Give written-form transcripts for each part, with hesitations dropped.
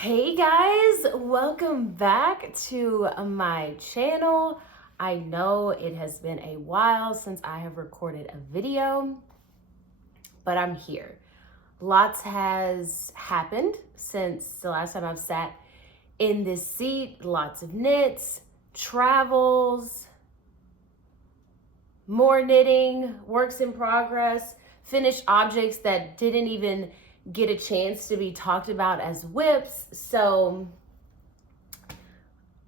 Hey guys, welcome back to my channel. I know it has been a while since I have recorded a video, but I'm here. Lots has happened since the last time I've sat in this seat. Lots of knits, travels, more knitting, works in progress, finished objects that didn't even get a chance to be talked about as whips. So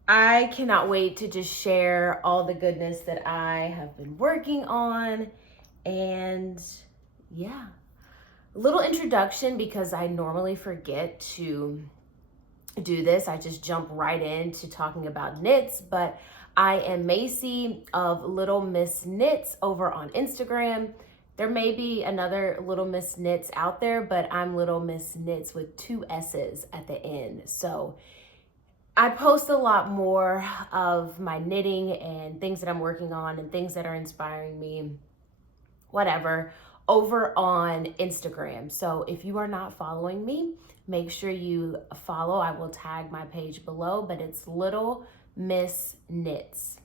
I cannot wait to just share all the goodness that I have been working on. And yeah, a little introduction because I normally forget to do this. I just jump right into talking about knits, but I am Macy of Little Miss Knits over on Instagram. There may be another Little Miss Knits out there, but I'm Little Miss Knits with 2 S's at the end. So I post a lot more of my knitting and things that I'm working on and things that are inspiring me, whatever, over on Instagram. So if you are not following me, make sure you follow. I will tag my page below, but it's Little Miss Knits,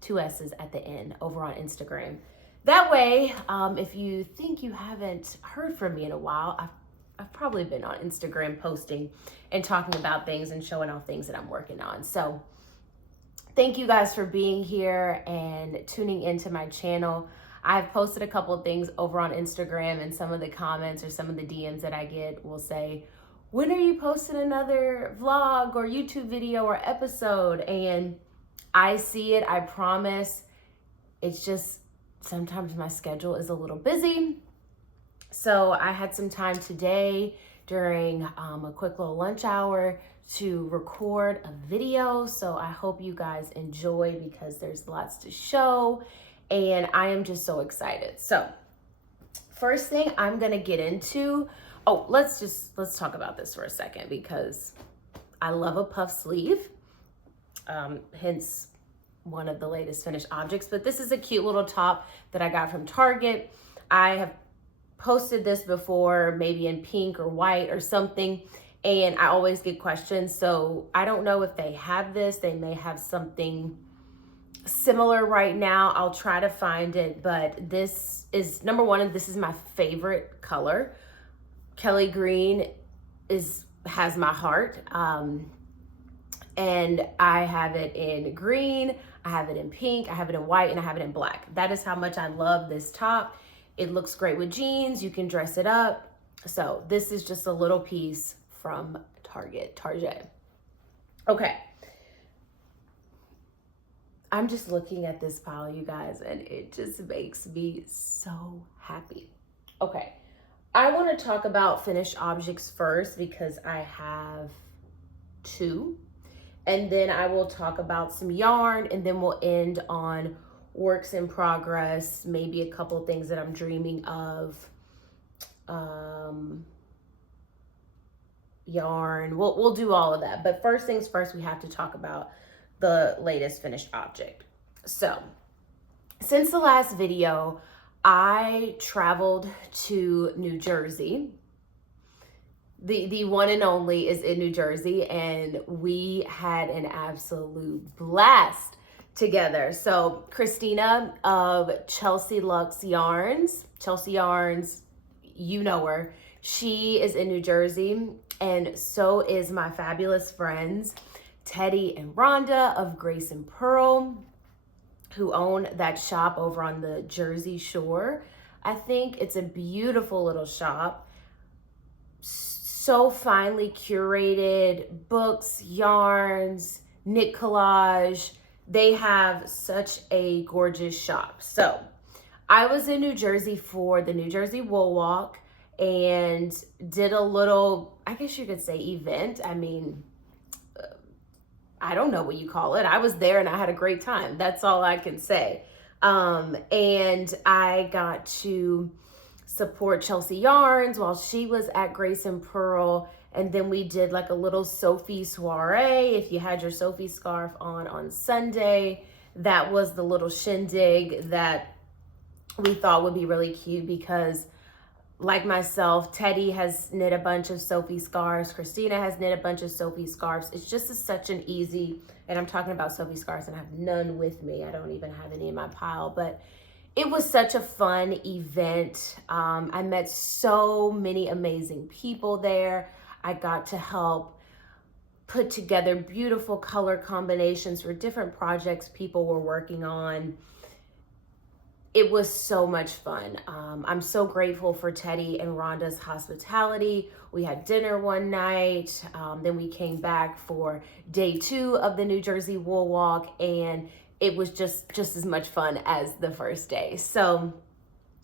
2 S's at the end, over on Instagram. That way, if you think you haven't heard from me in a while, I've probably been on Instagram posting and talking about things and showing off things that I'm working on. So thank you guys for being here and tuning into my channel. I've posted a couple of things over on Instagram, and some of the comments or some of the DMs that I get will say, when are you posting another vlog or YouTube video or episode? And I see it, I promise. It's just sometimes my schedule is a little busy. So I had some time today during a quick little lunch hour to record a video. So I hope you guys enjoy because there's lots to show and I am just so excited. So first thing I'm gonna get into, let's talk about this for a second because I love a puff sleeve, hence one of the latest finished objects, but this is a cute little top that I got from Target. I have posted this before, maybe in pink or white or something, and I always get questions. So I don't know if they have this. They may have something similar right now. I'll try to find it, but this is number one, this is my favorite color. Kelly green has my heart. And I have it in green, I have it in pink, I have it in white, and I have it in black. That is how much I love this top. It looks great with jeans. You can dress it up. So this is just a little piece from Target. Okay. I'm just looking at this pile, you guys, and it just makes me so happy. Okay. I want to talk about finished objects first because I have 2. And then I will talk about some yarn, and then we'll end on works in progress, maybe a couple of things that I'm dreaming of, yarn. We'll do all of that. But first things first, we have to talk about the latest finished object. So since the last video, I traveled to New Jersey. The one and only is in New Jersey, and we had an absolute blast together. So Christina of Chelsea Yarns, you know her. She is in New Jersey, and so is my fabulous friends, Teddy and Rhonda of Grace and Pearl, who own that shop over on the Jersey Shore. I think it's a beautiful little shop. So finely curated, books, yarns, knit collage. They have such a gorgeous shop. So I was in New Jersey for the New Jersey woolwalk and did a little, I guess you could say, event. I mean, I don't know what you call it. I was there and I had a great time. That's all I can say. And I got to support Chelsea Yarns while she was at Grace and Pearl. And then we did like a little Sophie soiree. If you had your Sophie scarf on Sunday, that was the little shindig that we thought would be really cute because like myself, Teddy has knit a bunch of Sophie scarves. Christina has knit a bunch of Sophie scarves. It's just such an easy, and I'm talking about Sophie scarves and I have none with me. I don't even have any in my pile, but it was such a fun event. I met so many amazing people there. I got to help put together beautiful color combinations for different projects people were working on. It was so much fun. I'm so grateful for Teddy and Rhonda's hospitality. We had dinner one night. Then we came back for day 2 of the New Jersey Wool Walk, and it was just as much fun as the first day. So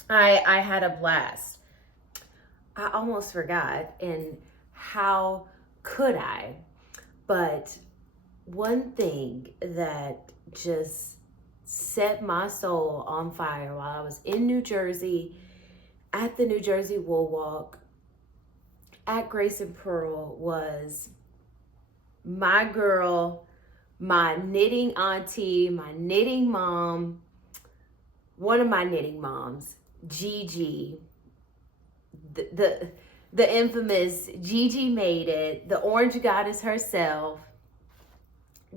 I had a blast. I almost forgot, and how could I? But one thing that just set my soul on fire while I was in New Jersey at the New Jersey Wool Walk at Grace and Pearl was my girl, my knitting auntie, my knitting mom, one of my knitting moms, Gigi, the infamous Gigi made it, the orange goddess herself.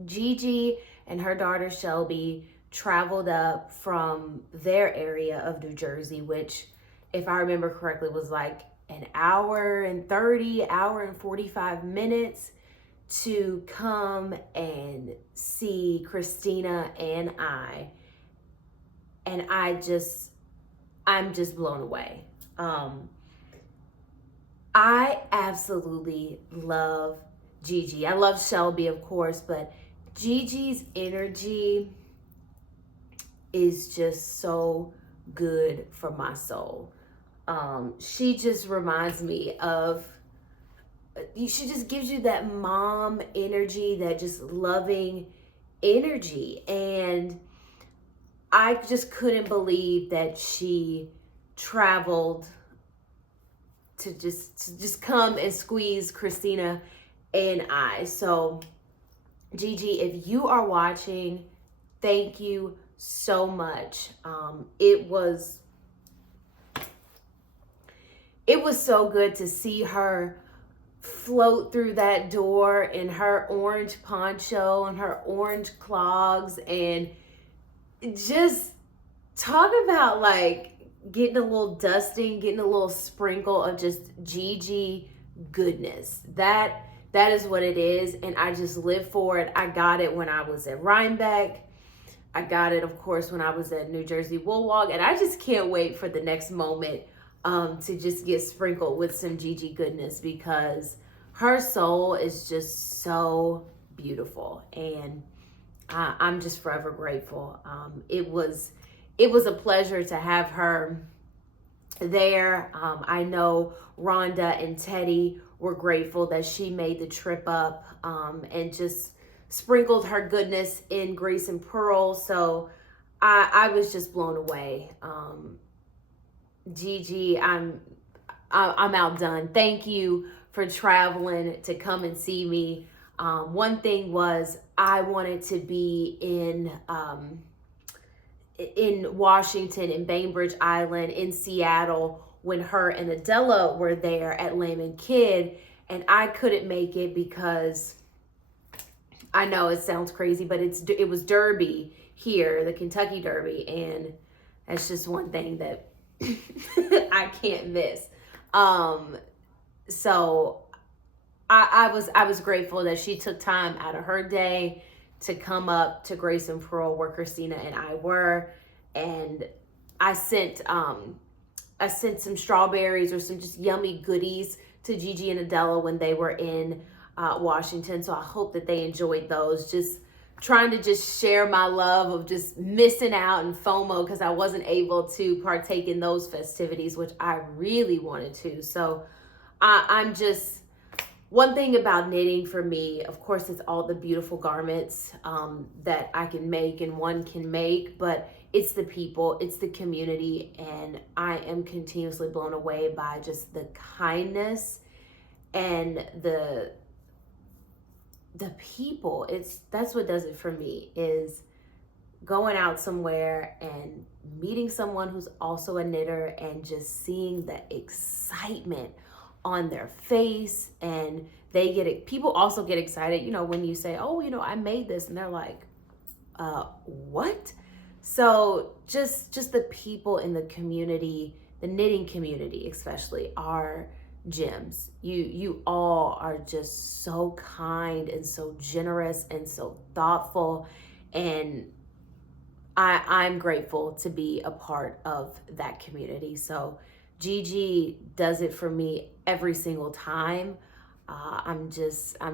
Gigi and her daughter Shelby traveled up from their area of New Jersey, which, if I remember correctly, was like an hour and 45 minutes to come and see Christina and I. And I'm just blown away. I absolutely love Gigi. I love Shelby, of course, but Gigi's energy is just so good for my soul. She just reminds me of, she just gives you that mom energy, that just loving energy. And I just couldn't believe that she traveled to just come and squeeze Christina and I. So Gigi, if you are watching, thank you so much. It was so good to see her float through that door in her orange poncho and her orange clogs, and just talk about like getting a little dusting, getting a little sprinkle of just Gigi goodness. That is what it is, and I just live for it. I got it when I was at Rhinebeck. I got it, of course, when I was at New Jersey Wool Walk, and I just can't wait for the next moment to just get sprinkled with some Gigi goodness, because her soul is just so beautiful, and I'm just forever grateful. It was a pleasure to have her there. I know Rhonda and Teddy were grateful that she made the trip up and just sprinkled her goodness in Grace and Pearl. So I was just blown away. Gigi, I'm outdone. Thank you for traveling to come and see me. One thing was, I wanted to be in Washington, in Bainbridge Island, in Seattle, when her and Adela were there at Lamb and Kid, and I couldn't make it because, I know it sounds crazy, but it was Derby here, the Kentucky Derby, and that's just one thing that I can't miss. So I was grateful that she took time out of her day to come up to Grace and Pearl, where Christina and I were, and I sent some strawberries or some just yummy goodies to Gigi and Adela when they were in Washington. So I hope that they enjoyed those. Just trying to just share my love of just missing out and FOMO, because I wasn't able to partake in those festivities, which I really wanted to. So I'm just, one thing about knitting for me, of course, it's all the beautiful garments that I can make and one can make, but it's the people, it's the community, and I am continuously blown away by just the kindness and the people. That's what does it for me, is going out somewhere and meeting someone who's also a knitter and just seeing the excitement on their face, and they get it. People also get excited, when you say, oh, I made this, and they're like, what? So just the people in the community, the knitting community especially, are gems. You all are just so kind and so generous and so thoughtful, and I'm grateful to be a part of that community. So Gigi does it for me every single time. I'm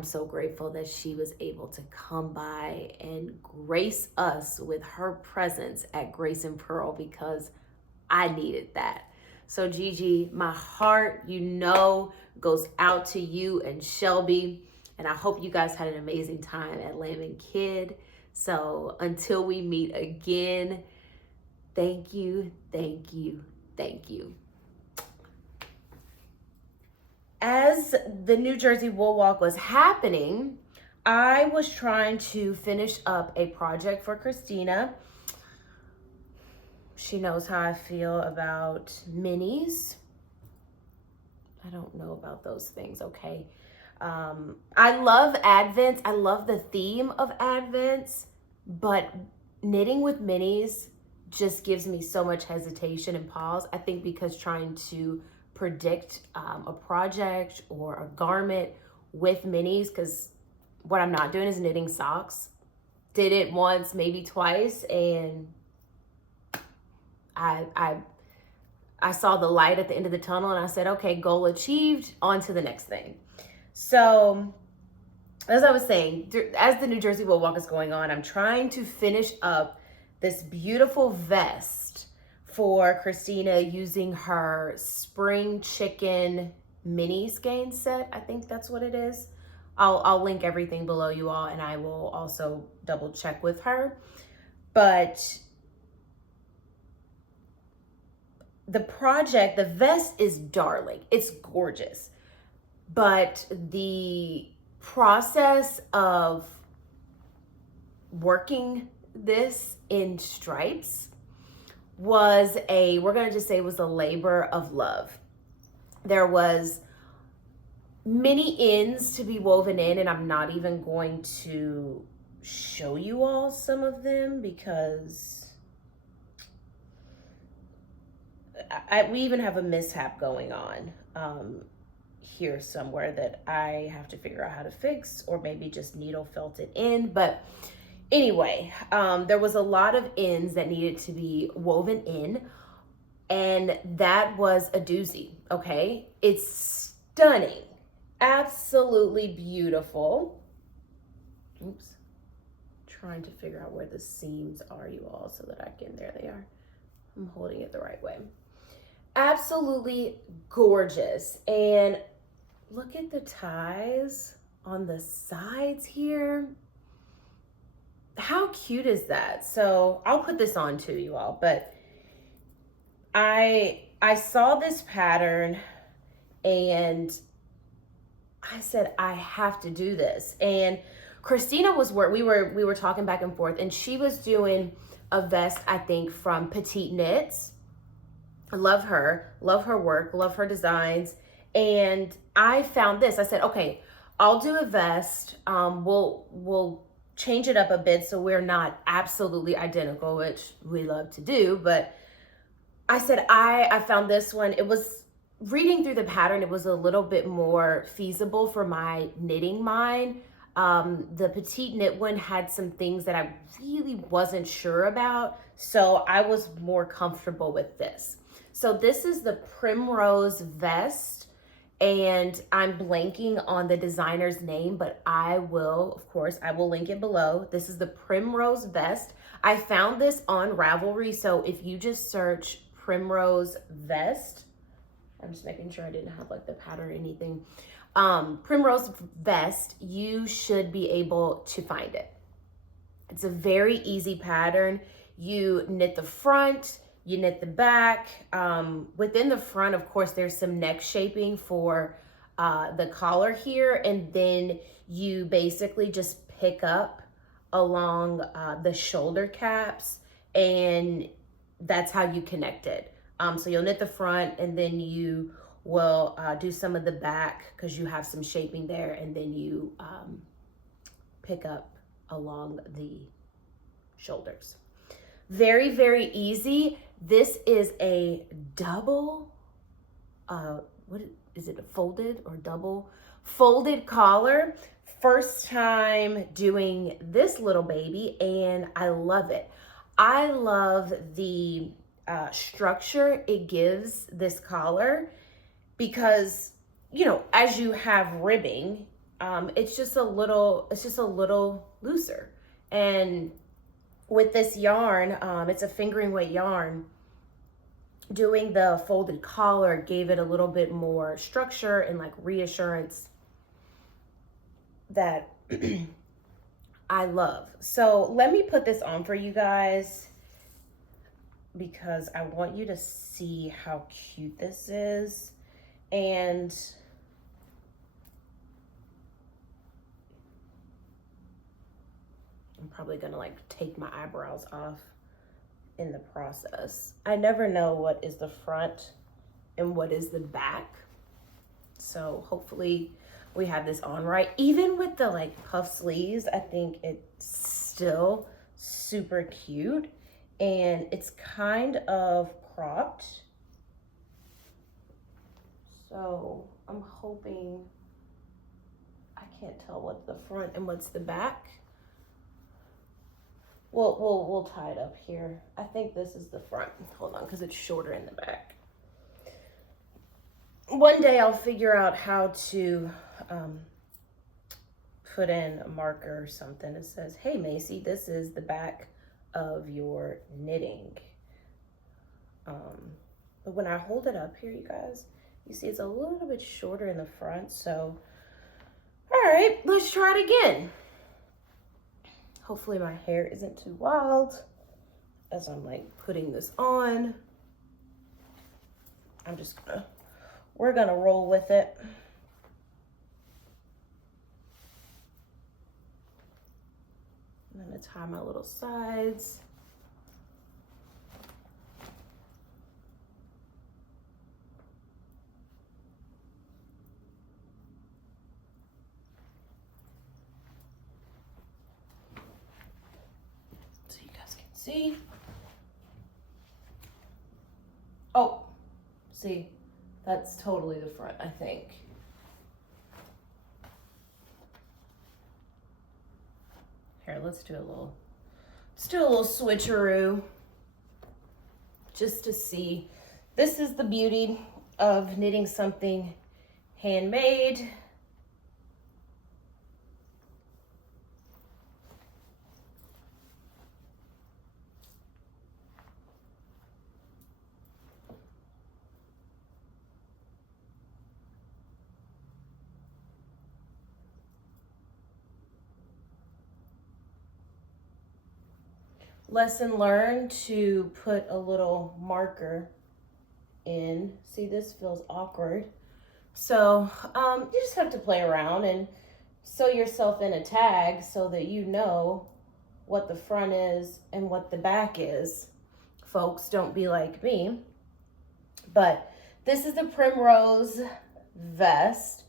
so grateful that she was able to come by and grace us with her presence at Grace and Pearl, because I needed that. So Gigi, my heart, goes out to you and Shelby, and I hope you guys had an amazing time at Lamb and Kid. So until we meet again, thank you, thank you, thank you. As the New Jersey Wool Walk was happening, I was trying to finish up a project for Christina. She knows how I feel about minis. I don't know about those things, okay? I love Advents. I love the theme of Advents, but knitting with minis just gives me so much hesitation and pause. I think because trying to predict a project or a garment with minis, because what I'm not doing is knitting socks. Did it once, maybe twice, and I saw the light at the end of the tunnel, and I said, okay, goal achieved, on to the next thing. So as I was saying, as the New Jersey Wool Walk is going on, I'm trying to finish up this beautiful vest for Christina using her spring chicken mini skein set. I think that's what it is. I'll link everything below, you all, and I will also double check with her. But the project, the vest is darling. It's gorgeous. But the process of working this in stripes was we're gonna just say it was a labor of love. There was many ends to be woven in, and I'm not even going to show you all some of them because we even have a mishap going on here somewhere that I have to figure out how to fix, or maybe just needle felt it in. But anyway, there was a lot of ends that needed to be woven in, and that was a doozy, okay? It's stunning, absolutely beautiful. Oops, trying to figure out where the seams are, you all, so that I can, there they are. I'm holding it the right way. Absolutely gorgeous. And look at the ties on the sides here. How cute is that? So I'll put this on too, you all, but I saw this pattern and I said, I have to do this. And Christina was we were talking back and forth, and she was doing a vest, I think, from Petite Knits. I love her work, love her designs. And I found this. I said, okay, I'll do a vest. We'll change it up a bit so we're not absolutely identical, which we love to do. But I said, I found this one. It was, reading through the pattern, it was a little bit more feasible for my knitting mind. The Petite Knit one had some things that I really wasn't sure about, so I was more comfortable with this. So this is the Primrose vest, and I'm blanking on the designer's name, but I will link it below. This is the Primrose vest. I found this on Ravelry, so if you just search Primrose vest, I'm just making sure I didn't have like the pattern or anything. Primrose vest, you should be able to find it. It's a very easy pattern. You knit the front, you knit the back. Within the front, of course, there's some neck shaping for the collar here, and then you basically just pick up along the shoulder caps, and that's how you connect it. So you'll knit the front, and then you will do some of the back because you have some shaping there, and then you pick up along the shoulders. Very, very easy. This is a double, what is it, a folded or double? Folded collar. First time doing this little baby, and I love it. I love the structure it gives this collar because, you know, as you have ribbing, it's just a little looser. And with this yarn, it's a fingering weight yarn, doing the folded collar gave it a little bit more structure and like reassurance that I love. So let me put this on for you guys because I want you to see how cute this is. And I'm probably gonna like take my eyebrows off in the process. I never know what is the front and what is the back. So hopefully we have this on right. Even with the like puff sleeves, I think it's still super cute, and it's kind of cropped. So I'm hoping, I can't tell what's the front and what's the back. We'll tie it up here. I think this is the front. Hold on, because it's shorter in the back. One day I'll figure out how to put in a marker or something that says, hey Macy, this is the back of your knitting. But when I hold it up here, you guys, you see it's a little bit shorter in the front. So, all right, let's try it again. Hopefully my hair isn't too wild as I'm like putting this on. We're gonna roll with it. I'm gonna tie my little sides. So you guys can see. Oh, see. That's totally the front, I think. Here, let's do a little switcheroo just to see. This is the beauty of knitting something handmade. Lesson learned to put a little marker in. See, this feels awkward. So you just have to play around and sew yourself in a tag so that you know what the front is and what the back is. Folks, don't be like me. But this is the Primrose vest.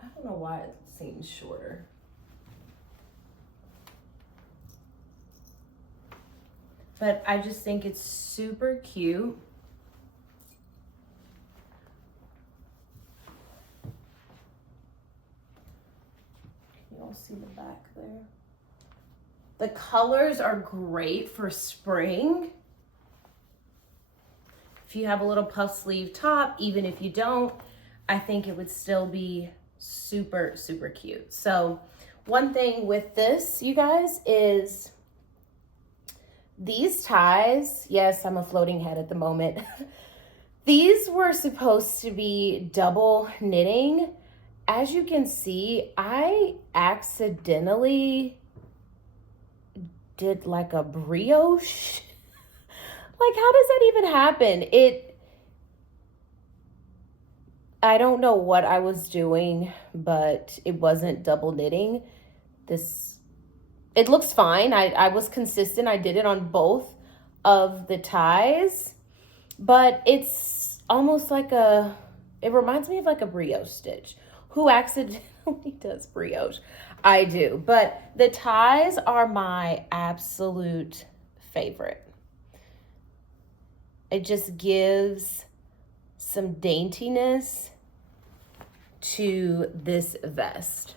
I don't know why it seems shorter. But I just think it's super cute. Can you all see the back there? The colors are great for spring. If you have a little puff sleeve top, even if you don't, I think it would still be super, super cute. So one thing with this, you guys, is these ties, yes, I'm a floating head at the moment. These were supposed to be double knitting. As you can see, I accidentally did like a brioche. Like, how does that even happen? I don't know what I was doing, but it wasn't double knitting. It looks fine. I was consistent. I did it on both of the ties, but it's almost like it reminds me of like a brioche stitch. Who accidentally does brioche? I do, but the ties are my absolute favorite. It just gives some daintiness to this vest.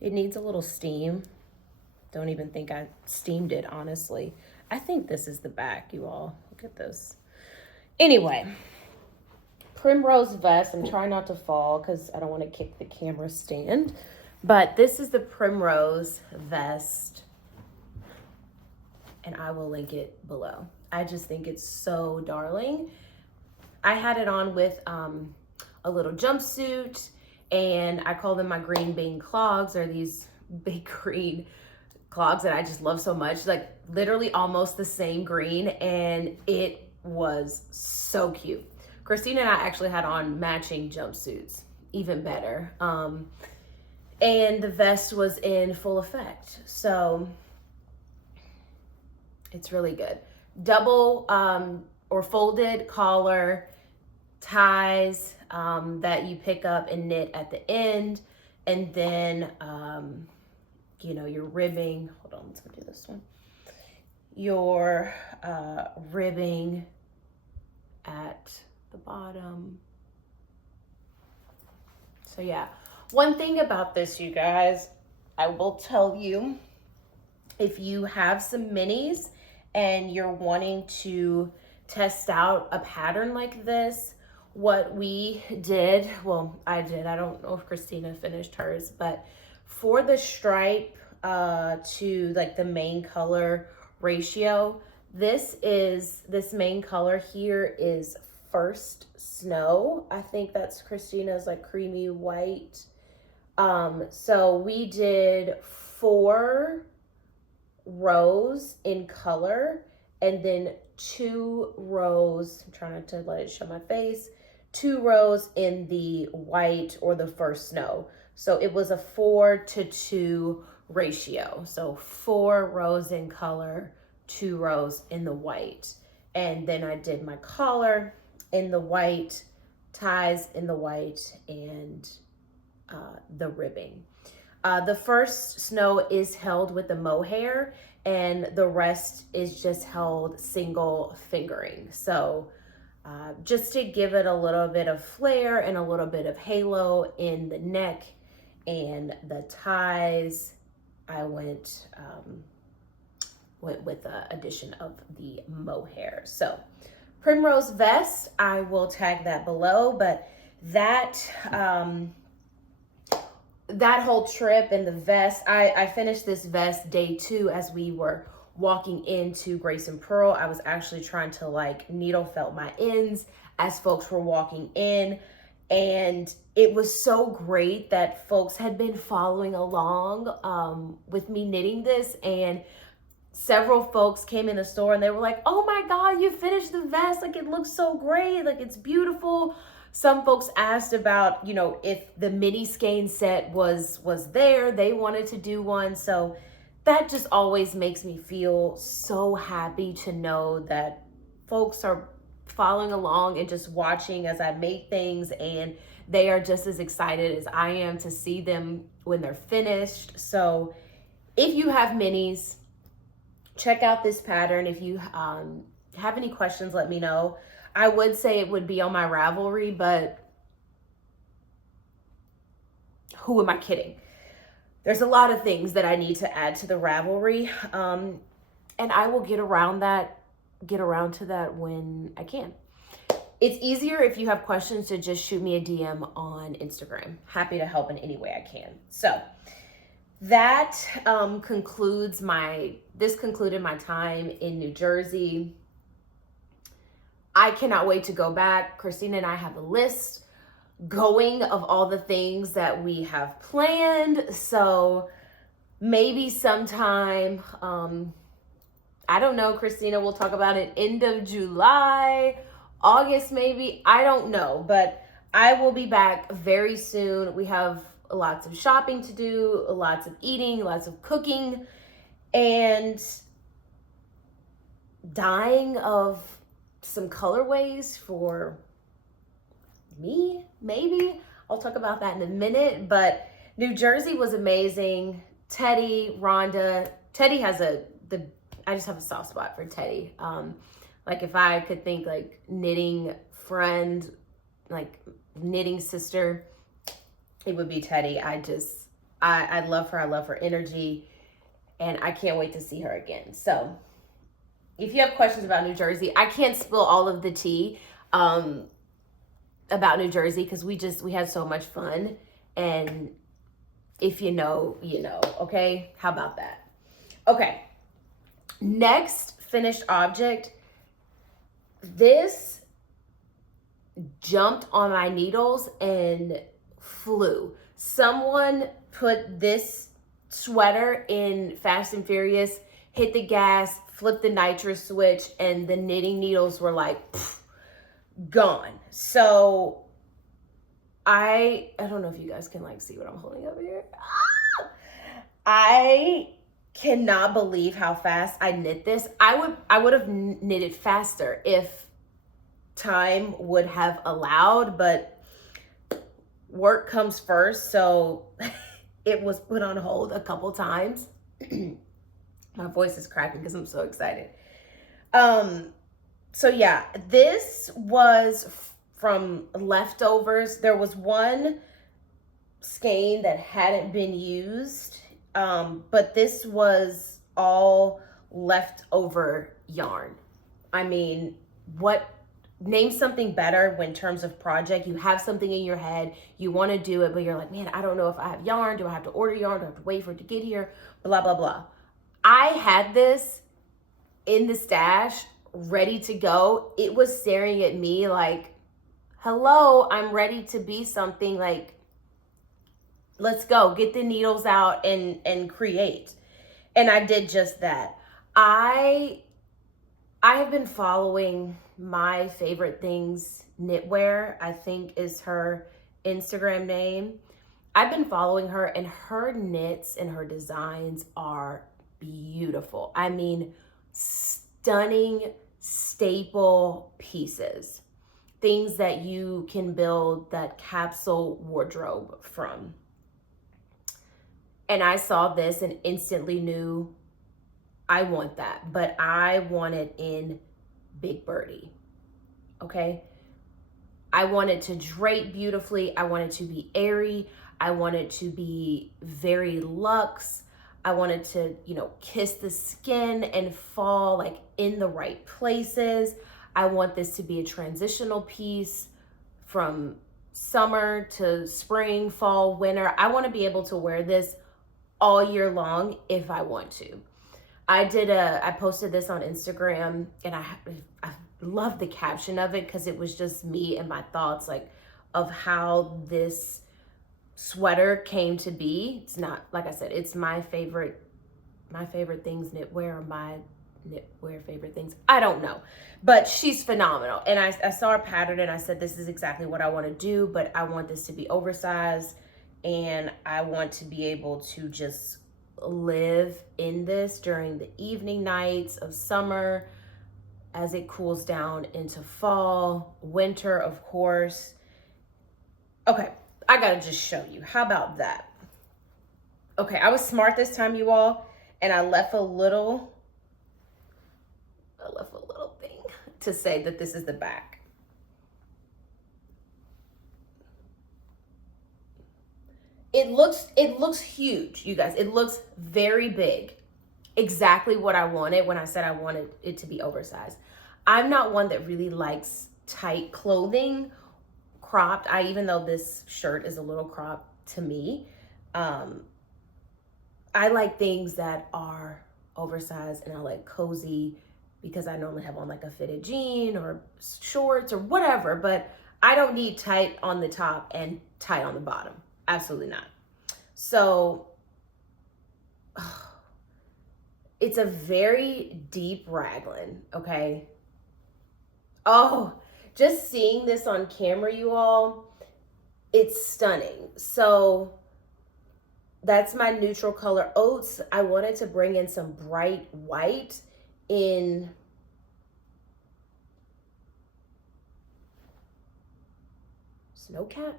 It needs a little steam. Don't even think I steamed it, honestly. I think this is the back, you all. Look at this. Anyway, Primrose vest. I'm trying not to fall because I don't want to kick the camera stand. But this is the Primrose vest. And I will link it below. I just think it's so darling. I had it on with a little jumpsuit, and I call them my green bean clogs. They're these big green clogs that I just love so much, like literally almost the same green, and it was so cute. Christina and I actually had on matching jumpsuits, even better. And the vest was in full effect, so it's really good. Double or folded collar, ties that you pick up and knit at the end, and then you know, your ribbing. Hold on, let's go do this one. Your ribbing at the bottom. So yeah, one thing about this, you guys, I will tell you, if you have some minis and you're wanting to test out a pattern like this, what we did, well, I did, I don't know if Christina finished hers, but for the stripe to like the main color ratio, this main color here is First Snow. I think that's Christina's like creamy white. So we did 4 rows in color and then 2 rows, I'm trying not to let it show my face, 2 rows in the white or the First Snow. So it was a 4-to-2 ratio. So 4 rows in color, 2 rows in the white. And then I did my collar in the white, ties in the white, and the ribbing. The First Snow is held with the Mohair, and the rest is just held single fingering. So just to give it a little bit of flair and a little bit of halo in the neck and the ties, I went with the addition of the Mohair. So Primrose vest, I will tag that below, but that that whole trip and the vest, I finished this vest day 2 as we were walking into Grace and Pearl. I was actually trying to like needle felt my ends as folks were walking in, and it was so great that folks had been following along with me knitting this, and several folks came in the store and they were like, oh my God, you finished the vest. Like, it looks so great. Like, it's beautiful. Some folks asked about, you know, if the mini skein set was there. They wanted to do one. So that just always makes me feel so happy to know that folks are following along and just watching as I make things, and they are just as excited as I am to see them when they're finished. So if you have minis, check out this pattern. If you have any questions, let me know. I would say it would be on my Ravelry, but who am I kidding? There's a lot of things that I need to add to the Ravelry, and I will get around to that when I can. It's easier if you have questions to just shoot me a DM on Instagram. Happy to help in any way I can. So that concluded my time in New Jersey. I cannot wait to go back. Christina and I have a list going of all the things that we have planned. So maybe sometime, I don't know, Christina, we'll talk about it end of July August maybe. I don't know, but I will be back very soon. We have lots of shopping to do, lots of eating, lots of cooking, and dying of some colorways for me, maybe. I'll talk about that in a minute, but New Jersey was amazing. Teddy, Rhonda, Teddy has I just have a soft spot for Teddy. Like if I could think like knitting friend, like knitting sister, it would be Teddy. I love her. I love her energy, and I can't wait to see her again. So if you have questions about New Jersey, I can't spill all of the tea about New Jersey because we had so much fun. And if you know, you know, okay? How about that? Okay. Next finished object. This jumped on my needles and flew. Someone put this sweater in Fast and Furious, hit the gas, flipped the nitrous switch, and the knitting needles were like gone. So I don't know if you guys can like see what I'm holding over here. I cannot believe how fast I knit this. I would have knitted faster if time would have allowed, but work comes first, so it was put on hold a couple times. My voice is cracking because I'm so excited. So yeah, this was from leftovers. There was one skein that hadn't been used, but this was all leftover yarn. I mean, name something better when terms of project. You have something in your head, you want to do it, but you're like, man, I don't know if I have yarn. Do I have to order yarn? Do I have to wait for it to get here? Blah, blah, blah. I had this in the stash, ready to go. It was staring at me like, hello, I'm ready to be something. Like, let's go, get the needles out and create. And I did just that. I have been following My Favorite Things Knitwear, I think is her Instagram name. I've been following her, and her knits and her designs are beautiful. I mean, stunning staple pieces, things that you can build that capsule wardrobe from. And I saw this and instantly knew I want that, but I want it in Big Birdie, okay? I want it to drape beautifully. I want it to be airy. I want it to be very luxe. I want it to, you know, kiss the skin and fall like in the right places. I want this to be a transitional piece from summer to spring, fall, winter. I want to be able to wear this all year long if I want to. I posted this on Instagram, and I love the caption of it because it was just me and my thoughts like of how this sweater came to be. It's not, like I said, it's my favorite things knitwear, or my knitwear favorite things. I don't know, but she's phenomenal. And I saw her pattern and I said, this is exactly what I want to do, but I want this to be oversized, and I want to be able to just live in this during the evening nights of summer as it cools down into fall, winter, of course. Okay, I gotta just show you. How about that? Okay, I was smart this time, you all, and I left a little thing to say that this is the back. It looks huge, you guys. It looks very big. Exactly what I wanted when I said I wanted it to be oversized. I'm not one that really likes tight clothing, cropped. Even though this shirt is a little cropped to me, I like things that are oversized, and I like cozy because I normally have on like a fitted jean or shorts or whatever, but I don't need tight on the top and tight on the bottom. Absolutely not. So it's a very deep raglan, okay? Oh, just seeing this on camera, you all, it's stunning. So that's my neutral color oats. I wanted to bring in some bright white in Snowcat.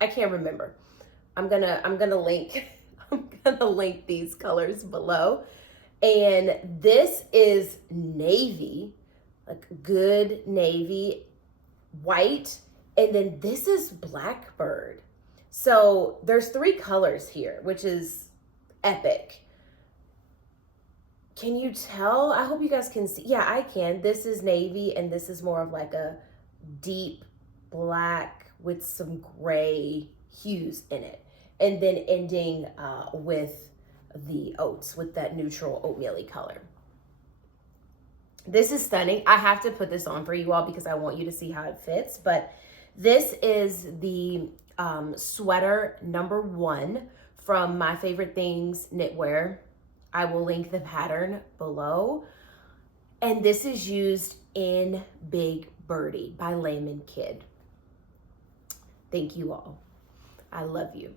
I can't remember. I'm gonna link I'm gonna link these colors below. And this is navy, like good navy, white, and then this is blackbird. So there's 3 colors here, which is epic. Can you tell? I hope you guys can see. Yeah, I can. This is navy, and this is more of like a deep black with some gray hues in it. And then ending with the oats, with that neutral oatmeal-y color. This is stunning. I have to put this on for you all because I want you to see how it fits. But this is the sweater number 1 from My Favorite Things Knitwear. I will link the pattern below. And this is used in Big Birdie by Layman Kid. Thank you all. I love you.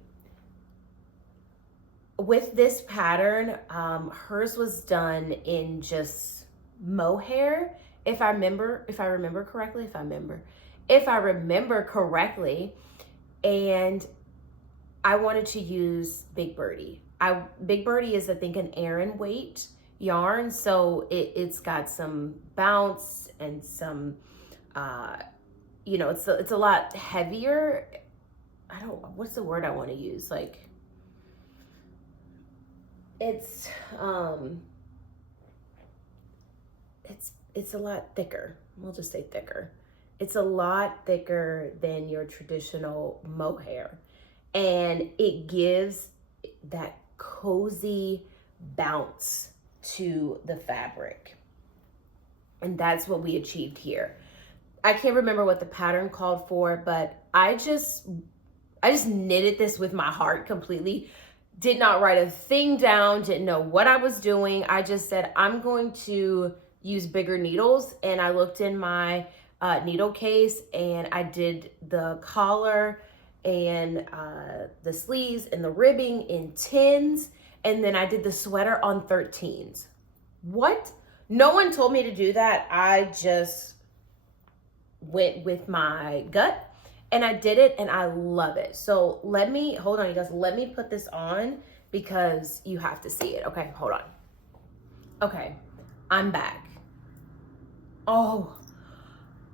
With this pattern, hers was done in just mohair, if I remember correctly, and I wanted to use Big Birdie. Big Birdie is, I think, an Aran weight yarn, so it's got some bounce and some, you know, it's a lot heavier. What's the word I want to use? Like, it's a lot thicker. We'll just say thicker. It's a lot thicker than your traditional mohair, and it gives that cozy bounce to the fabric, and that's what we achieved here. I can't remember what the pattern called for, but I just knitted this with my heart completely. Did not write a thing down, didn't know what I was doing. I just said, I'm going to use bigger needles. And I looked in my needle case, and I did the collar and the sleeves and the ribbing in 10s. And then I did the sweater on 13s. What? No one told me to do that. I just went with my gut. And I did it, and I love it. So hold on, you guys. Let me put this on because you have to see it. Okay, hold on. Okay, I'm back. Oh,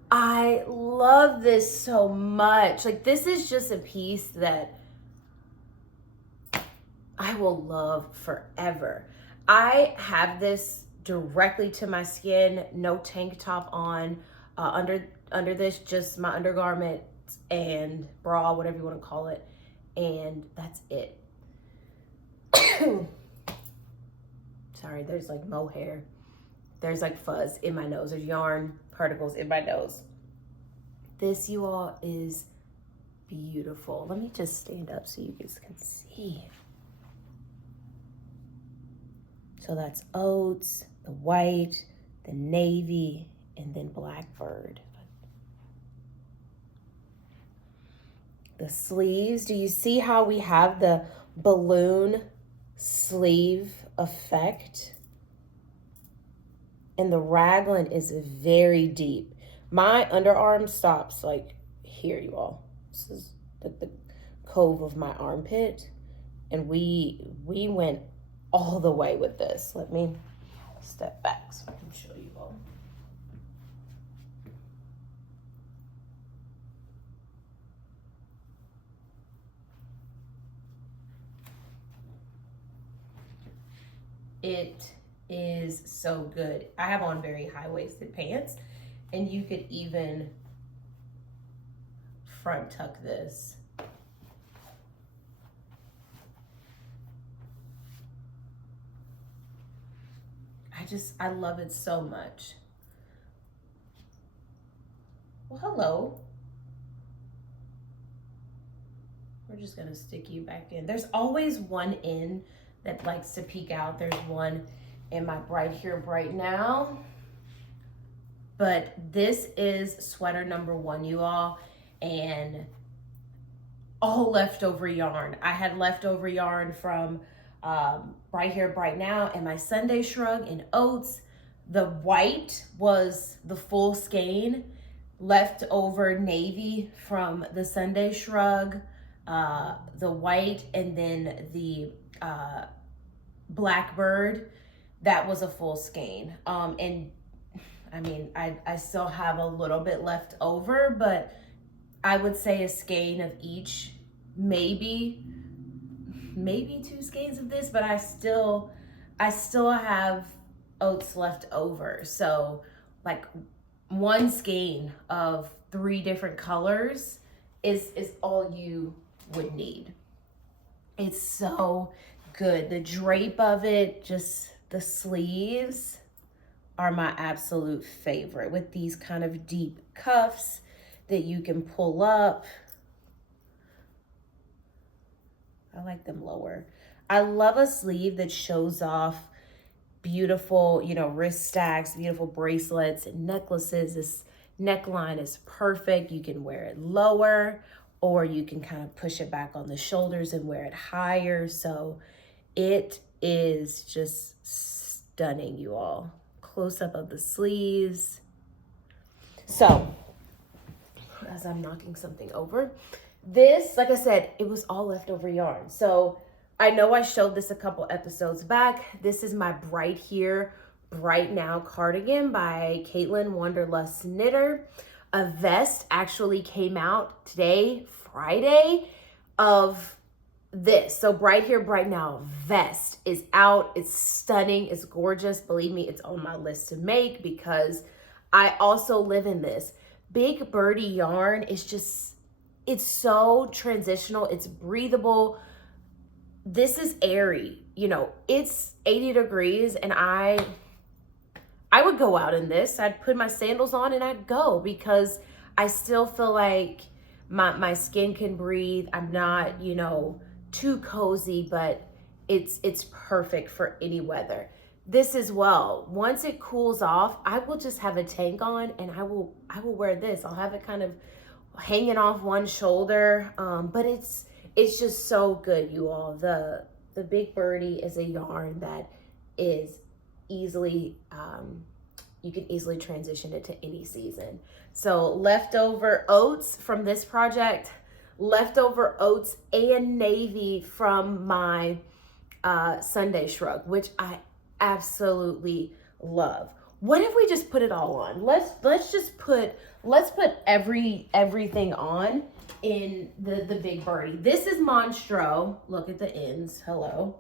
I love this so much. Like, this is just a piece that I will love forever. I have this directly to my skin, no tank top on, under this, just my undergarment and bra, whatever you want to call it, and that's it. Sorry, there's like mohair, there's like fuzz in my nose, there's yarn particles in my nose. This, you all, is beautiful. Let me just stand up so you guys can see. So that's oats, the white, the navy, and then blackbird. The sleeves, do you see how we have the balloon sleeve effect? And the raglan is very deep. My underarm stops like here, you all. This is the cove of my armpit. And we went all the way with this. Let me step back so I can show you all. It is so good. I have on very high-waisted pants, and you could even front tuck this. I love it so much. Well, hello. We're just gonna stick you back in. There's always one in that likes to peek out. There's one in my Bright Here Bright Now. but this is sweater number 1, you all, and all leftover yarn. I had leftover yarn from Bright Here, Bright Now, and my Sunday Shrug in Oats. The white was the full skein, leftover navy from the Sunday Shrug, the white, and then the Blackbird, that was a full skein. And I mean, I still have a little bit left over, but I would say a skein of each, maybe 2 skeins of this, but I still have oats left over. So like 1 skein of 3 different colors is all you would need. It's so good. The drape of it, just the sleeves are my absolute favorite, with these kind of deep cuffs that you can pull up. I like them lower. I love a sleeve that shows off beautiful, you know, wrist stacks, beautiful bracelets and necklaces. This neckline is perfect. You can wear it lower, or you can kind of push it back on the shoulders and wear it higher. So it is just stunning, you all. Close up of the sleeves. So as I'm knocking something over, this, like I said, it was all leftover yarn. So I know I showed this a couple episodes back. This is my Bright Here, Bright Now cardigan by Caitlin Wanderlust Knitter. A vest actually came out today, Friday, of this. So Bright Here, Bright Now vest is out. It's stunning. It's gorgeous. Believe me, it's on my list to make because I also live in this. Big Birdie yarn is just, it's so transitional. It's breathable. This is airy. You know, it's 80 degrees and I would go out in this. I'd put my sandals on and I'd go because I still feel like my skin can breathe. I'm not, you know, too cozy, but it's perfect for any weather. This as well, once it cools off, I will just have a tank on and I will wear this. I'll have it kind of hanging off one shoulder, but it's just so good, you all. The Big Birdie is a yarn that is easily, you can easily transition it to any season. So leftover oats from this project, leftover oats and navy from my Sunday Shrug, which I absolutely love. What if we just put it all on? Let's put everything on in the Big Birdie. This is Monstro. Look at the ends. Hello.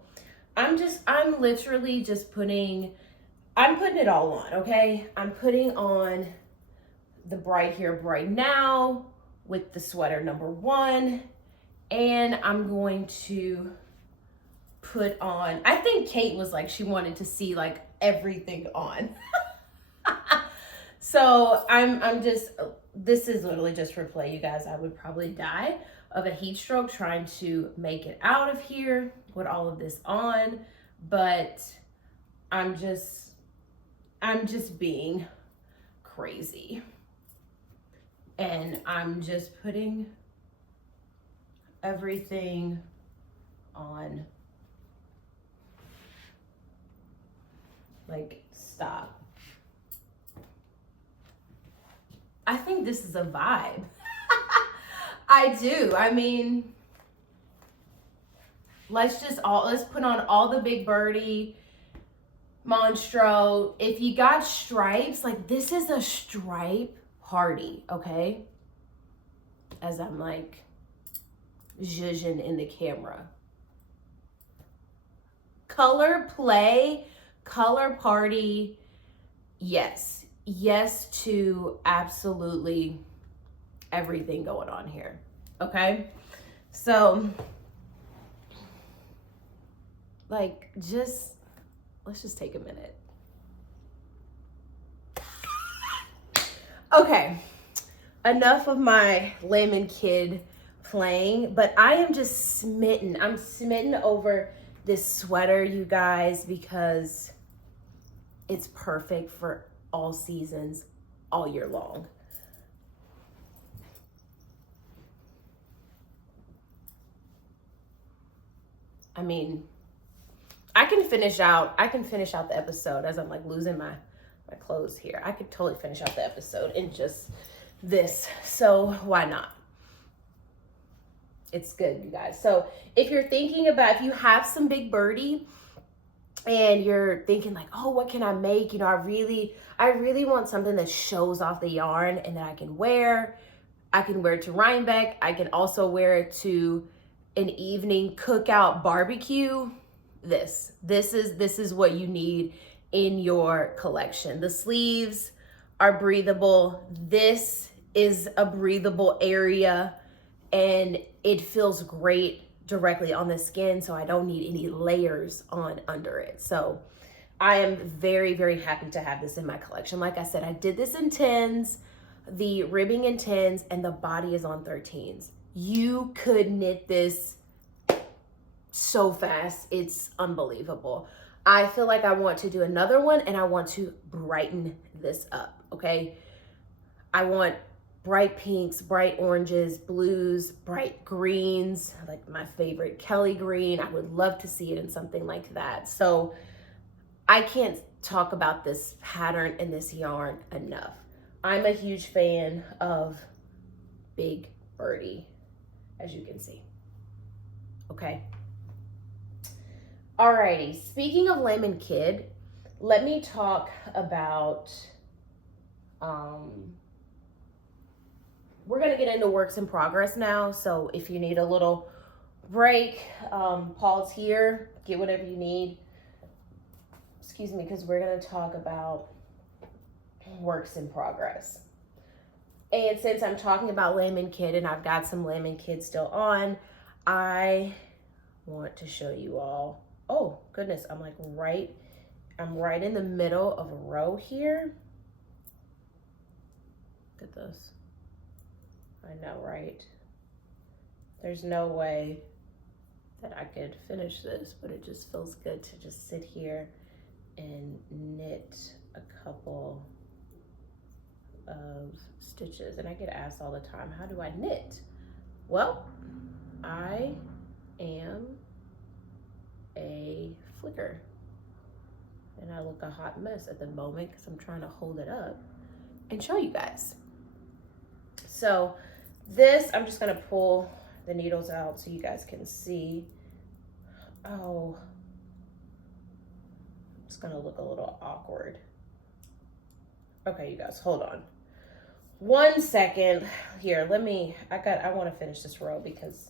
I'm literally just putting it all on, okay? I'm putting on the Bright Here, Bright Now with the sweater number 1, and I'm going to put on, I think Kate was like, she wanted to see like everything on. So this is literally just for play, you guys. I would probably die of a heat stroke trying to make it out of here with all of this on, but I'm just being crazy. And I'm just putting everything on. Like, stop. I think this is a vibe. I do. I mean, let's put on all the Big Birdie, Monstro. If you got stripes, like this is a stripe party, okay? As I'm like zhuzhing in the camera. Color play, color party, yes. Yes to absolutely everything going on here, okay? So, like, let's just take a minute. Okay, enough of my lemon kid playing, but I am just smitten. I'm smitten over this sweater, you guys, because it's perfect for all seasons, all year long. I mean, I can finish out the episode as I'm like losing my clothes here. I could totally finish out the episode in just this. So why not? It's good, you guys. So if you're thinking about, if you have some big birdie and you're thinking like, oh, what can I make? You know, I really want something that shows off the yarn and that I can wear. I can wear it to Rhinebeck. I can also wear it to an evening cookout barbecue. This is what you need in your collection. The sleeves are breathable. This is a breathable area and it feels great directly on the skin, so I don't need any layers on under it. So I am very, very happy to have this in my collection. Like I said, I did this in 10s, the ribbing in 10s, and the body is on 13s. You could knit this so fast, it's unbelievable. I feel like I want to do another one and I want to brighten this up, okay? I want bright pinks, bright oranges, blues, bright greens, like my favorite Kelly green. I would love to see it in something like that. So I can't talk about this pattern and this yarn enough. I'm a huge fan of Big Birdie, as you can see, okay? Alrighty, speaking of Lemon Kid, let me talk about, we're gonna get into works in progress now. So if you need a little break, pause here, get whatever you need. Excuse me, because we're gonna talk about works in progress. And since I'm talking about Lemon Kid and I've got some Lemon Kid still on, I want to show you all. Oh goodness, I'm right in the middle of a row here. Look at this. I know, right? There's no way that I could finish this, but it just feels good to just sit here and knit a couple of stitches. And I get asked all the time, how do I knit? Well, I am a flicker and I look a hot mess at the moment because I'm trying to hold it up and show you guys. So this, I'm just gonna pull the needles out so you guys can see. Oh, it's gonna look a little awkward. Okay, you guys, hold on 1 second here. I want to finish this row because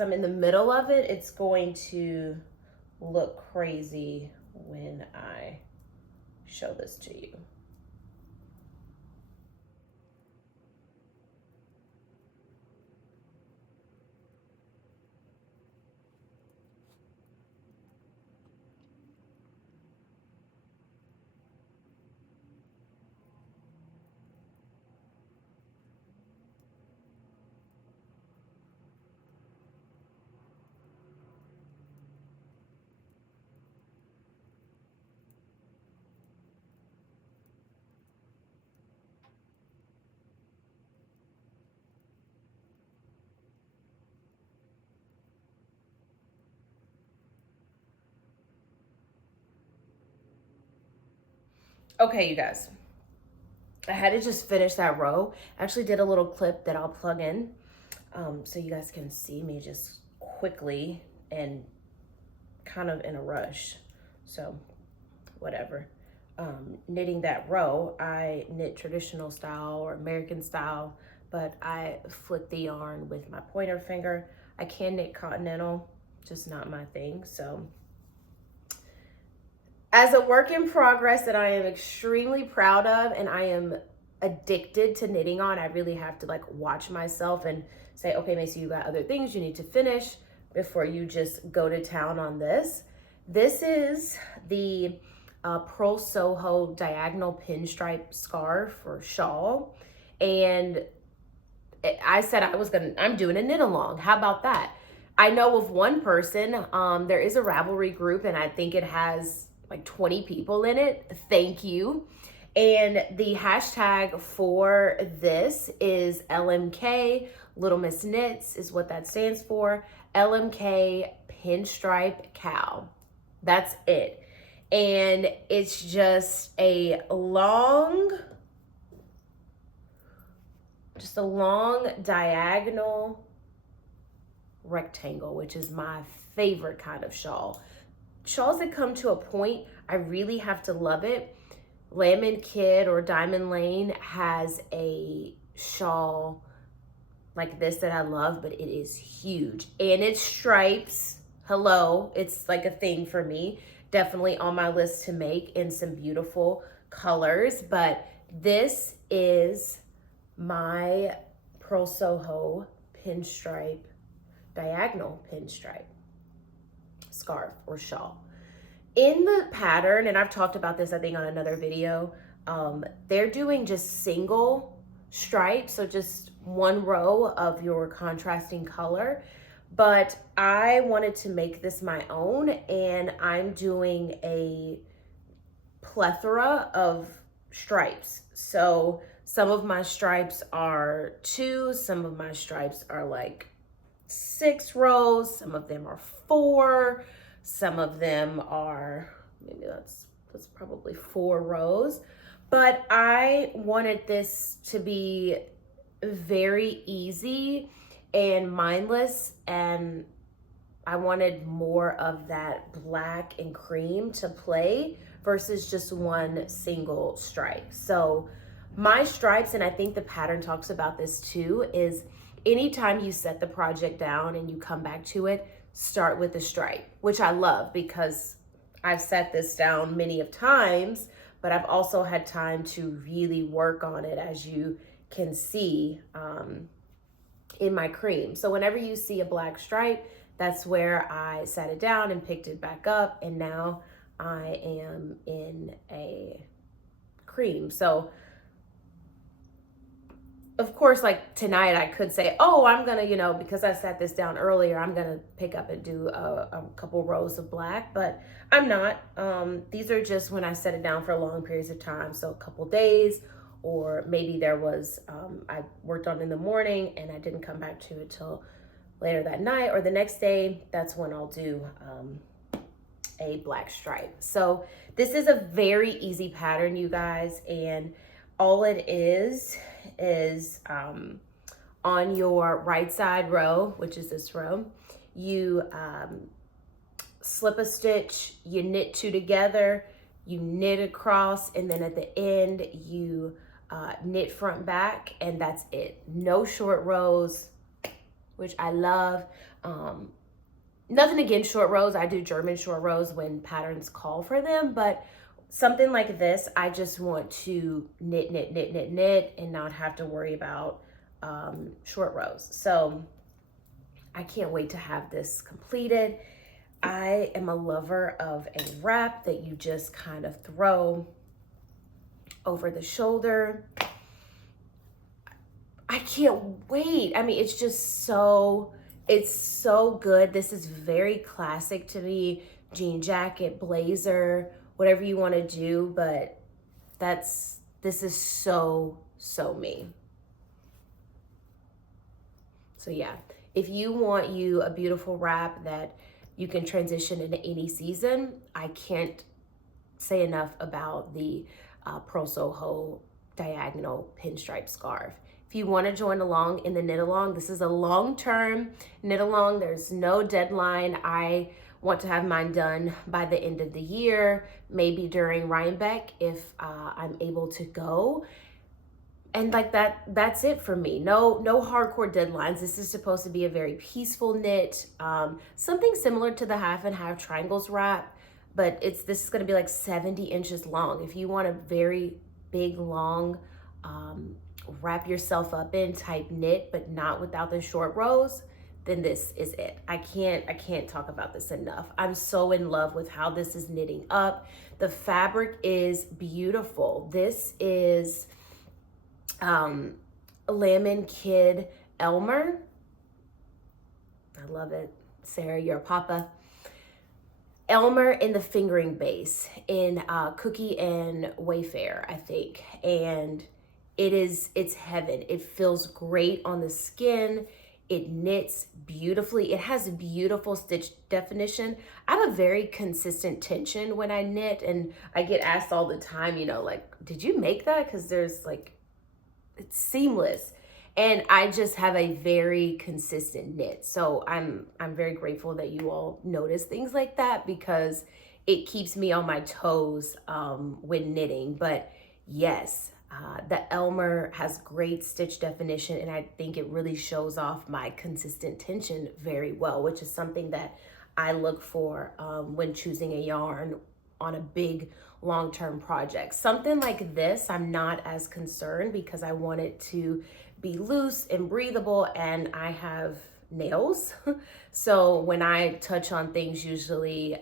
I'm in the middle of it. It's going to look crazy when I show this to you. Okay, you guys, I had to just finish that row. I actually did a little clip that I'll plug in so you guys can see me just quickly and kind of in a rush. So whatever. Knitting that row, I knit traditional style or American style, but I flick the yarn with my pointer finger. I can knit continental, just not my thing. So as a work in progress that I am extremely proud of and I am addicted to knitting on, I really have to like watch myself and say, okay, Macy, you got other things you need to finish before you just go to town on this. This is the Pearl Soho diagonal pinstripe scarf or shawl. And I said I'm doing a knit along. How about that? I know of one person, there is a Ravelry group and I think it has like 20 people in it. Thank you. And the hashtag for this is LMK, Little Miss Knits is what that stands for. LMK Pinstripe Cow. That's it. And it's just a long diagonal rectangle, which is my favorite kind of shawl. Shawls that come to a point, I really have to love it. Lemon Kid or Diamond Lane has a shawl like this that I love, but it is huge. And it's stripes. Hello, it's like a thing for me. Definitely on my list to make in some beautiful colors. But this is my Pearl Soho pinstripe, diagonal pinstripe scarf or shawl. In the pattern, and I've talked about this I think on another video, they're doing just single stripes, so just one row of your contrasting color. But I wanted to make this my own, and I'm doing a plethora of stripes. So some of my stripes are 2, some of my stripes are like 6 rows, some of them are 4, some of them are, maybe that's probably 4 rows. But I wanted this to be very easy and mindless, and I wanted more of that black and cream to play versus just one single stripe. So my stripes, and I think the pattern talks about this too, is anytime you set the project down and you come back to it, start with the stripe, which I love because I've set this down many of times, but I've also had time to really work on it, as you can see in my cream. So whenever you see a black stripe, that's where I sat it down and picked it back up, and now I am in a cream. So of course, like tonight I could say, oh, I'm gonna, you know, because I sat this down earlier, I'm gonna pick up and do a couple rows of black, but I'm not. These are just when I set it down for long periods of time. So a couple days, or maybe there was, I worked on it in the morning and I didn't come back to it till later that night or the next day. That's when I'll do a black stripe. So this is a very easy pattern, you guys, and all it is on your right side row, which is this row, you slip a stitch, you knit 2 together, you knit across, and then at the end you knit front back, and that's it. No short rows, which I love. Nothing against short rows. I do German short rows when patterns call for them, but something like this, I just want to knit, and not have to worry about short rows. So I can't wait to have this completed. I am a lover of a wrap that you just kind of throw over the shoulder. I can't wait. I mean, it's just so, it's so good. This is very classic to me. Jean jacket, blazer, whatever you want to do, but this is so me. So yeah, if you want you a beautiful wrap that you can transition into any season, I can't say enough about the Pearl Soho diagonal pinstripe scarf. If you want to join along in the knit along, this is a long-term knit along. There's no deadline. I want to have mine done by the end of the year, maybe during Rhinebeck if I'm able to go. And like that's it for me. No hardcore deadlines. This is supposed to be a very peaceful knit, something similar to the half and half triangles wrap, but this is gonna be like 70 inches long. If you want a very big, long, wrap yourself up in type knit, but not without the short rows, then this is it. I can't talk about this enough. I'm so in love with how this is knitting up. The fabric is beautiful. This is Lemon Kid Elmer. I love it. Sarah, you're a papa. Elmer in the fingering base in Cookie and Wayfair, I think. And it's heaven. It feels great on the skin. It knits beautifully. It has beautiful stitch definition. I have a very consistent tension when I knit, and I get asked all the time, you know, like, did you make that? Because there's like, it's seamless. And I just have a very consistent knit. So I'm very grateful that you all notice things like that, because it keeps me on my toes when knitting. But yes, the Elmer has great stitch definition, and I think it really shows off my consistent tension very well, which is something that I look for when choosing a yarn on a big long-term project. Something like this, I'm not as concerned because I want it to be loose and breathable, and I have nails. So when I touch on things, usually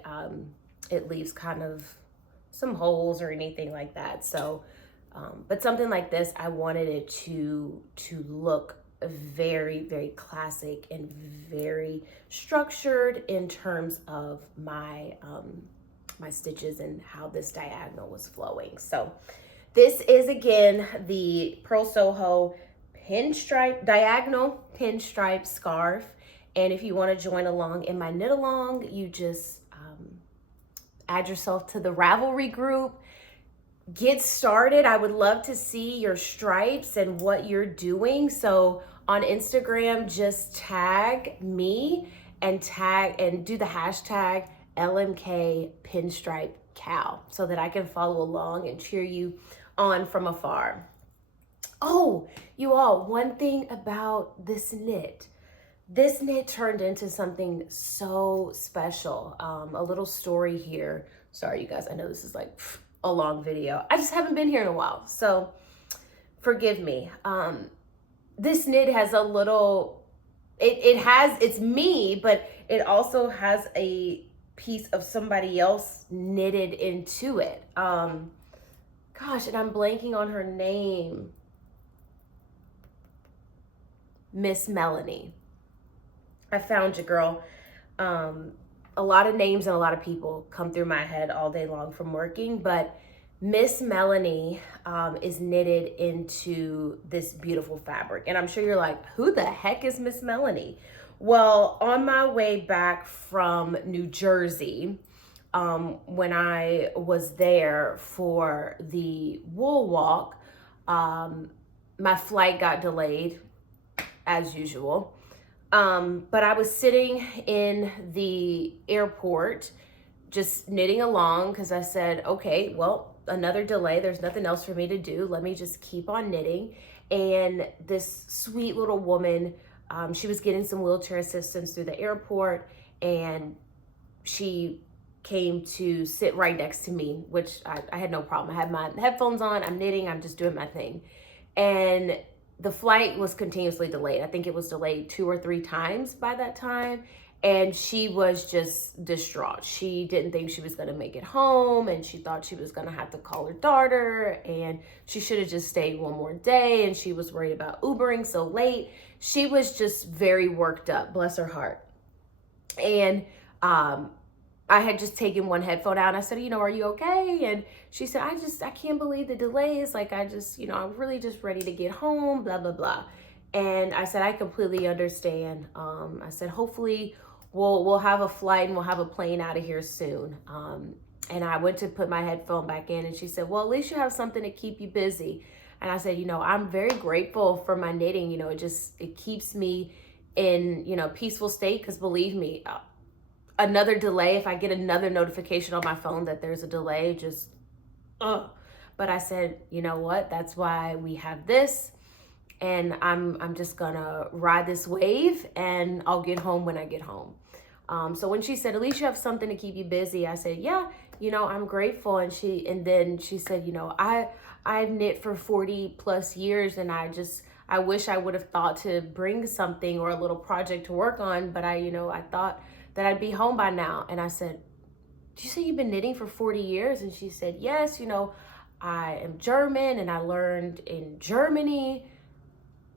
it leaves kind of some holes or anything like that. So, but something like this, I wanted it to look very, very classic and very structured in terms of my my stitches and how this diagonal was flowing. So this is, again, the Pearl Soho pinstripe, diagonal pinstripe scarf. And if you want to join along in my knit along, you just add yourself to the Ravelry group. Get started. I would love to see your stripes and what you're doing. So on Instagram, just tag me and do the hashtag LMK Pinstripe Cal so that I can follow along and cheer you on from afar. Oh, you all, one thing about this knit. This knit turned into something so special. A little story here. Sorry, you guys, I know this is like a long video. I just haven't been here in a while, so forgive me. This knit has a little, it's me, but it also has a piece of somebody else knitted into it. Gosh, and I'm blanking on her name. Miss Melanie. I found you, girl. A lot of names and a lot of people come through my head all day long from working, but Miss Melanie is knitted into this beautiful fabric. And I'm sure you're like, who the heck is Miss Melanie? Well, on my way back from New Jersey, when I was there for the woolwalk, my flight got delayed as usual. But I was sitting in the airport just knitting along because I said, okay, well, another delay. There's nothing else for me to do. Let me just keep on knitting. And this sweet little woman, she was getting some wheelchair assistance through the airport, and she came to sit right next to me, which I had no problem. I had my headphones on, I'm knitting, I'm just doing my thing. And the flight was continuously delayed. I think it was delayed 2 or 3 times by that time. And she was just distraught. She didn't think she was gonna make it home, and she thought she was gonna have to call her daughter, and she should have just stayed one more day, and she was worried about Ubering so late. She was just very worked up, bless her heart. And I had just taken one headphone out, and I said, are you okay? And she said, I can't believe the delays. Like, I'm really just ready to get home, blah, blah, blah. And I said, I completely understand. I said, hopefully we'll have a flight and we'll have a plane out of here soon. And I went to put my headphone back in, and she said, well, at least you have something to keep you busy. And I said, I'm very grateful for my knitting. It keeps me in, peaceful state, because believe me, another delay, if I get another notification on my phone that there's a delay, but I said, you know what, that's why we have this, and I'm just gonna ride this wave, and I'll get home when I get home. So when she said, at least you have something to keep you busy, I said, yeah, I'm grateful. And then she said, I've knit for 40 plus years, and I wish I would have thought to bring something or a little project to work on, but I thought that I'd be home by now. And I said, did you say you've been knitting for 40 years? And she said, yes, I am German and I learned in Germany.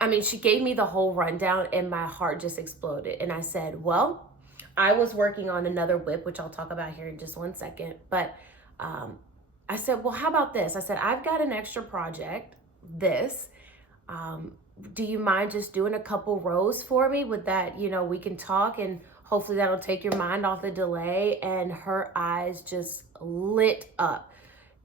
I mean, she gave me the whole rundown, and my heart just exploded. And I said, well, I was working on another whip, which I'll talk about here in just one second. But I said, well, how about this? I said, I've got an extra project, this. Do you mind just doing a couple rows for me? With that, you know, we can talk and hopefully that'll take your mind off the delay. And her eyes just lit up.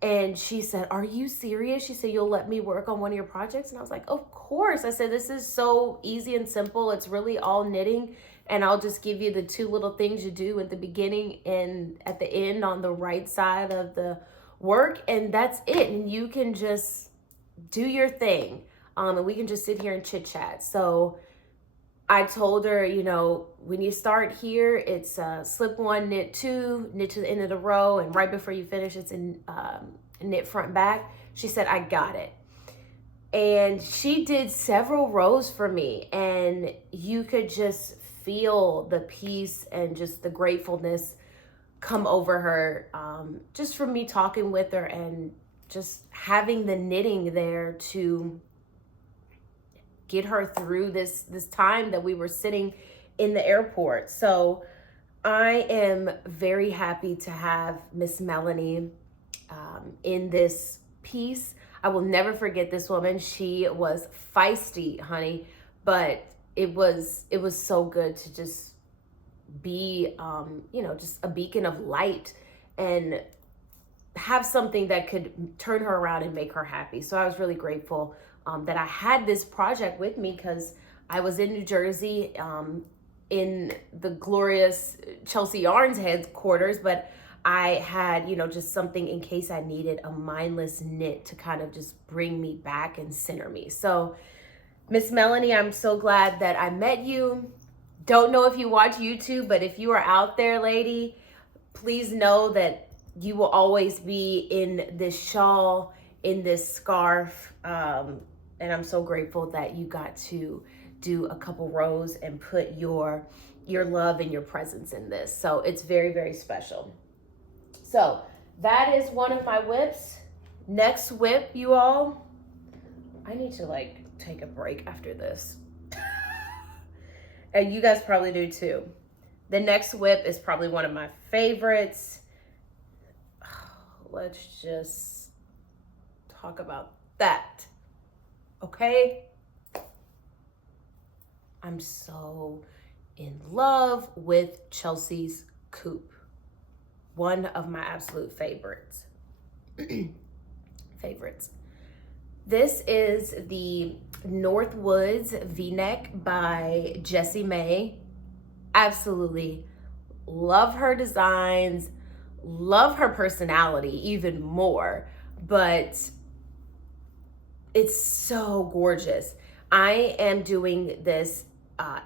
And she said, are you serious? She said, you'll let me work on one of your projects? And I was like, of course. I said, this is so easy and simple. It's really all knitting. And I'll just give you the two little things you do at the beginning and at the end on the right side of the work. And that's it. And you can just do your thing. And we can just sit here and chit chat. So I told her, you know, when you start here, it's slip one, knit two, knit to the end of the row, and right before you finish, it's in knit front back. She said, I got it. And she did several rows for me, and you could just feel the peace and just the gratefulness come over her, just from me talking with her and just having the knitting there to get her through this time that we were sitting in the airport. So I am very happy to have Miss Melanie in this piece. I will never forget this woman. She was feisty, honey, but it was so good to just be, you know, just a beacon of light and have something that could turn her around and make her happy. So I was really grateful that I had this project with me, because I was in New Jersey in the glorious Chelsea Yarns headquarters, but I had, you know, just something in case I needed a mindless knit to kind of just bring me back and center me. So Miss Melanie, I'm so glad that I met you. Don't know if you watch YouTube, but if you are out there, lady, please know that you will always be in this shawl, in this scarf, and I'm so grateful that you got to do a couple rows and put your love and your presence in this. So it's very, very special. So that is one of my whips. Next whip, you all, I need to like take a break after this. And you guys probably do too. The next whip is probably one of my favorites. Let's just talk about that. Okay? I'm so in love with Chelsea's coupe. One of my absolute favorites. This is the Northwoods V-neck by Jessie May. Absolutely love her designs, love her personality even more, but it's so gorgeous. I am doing this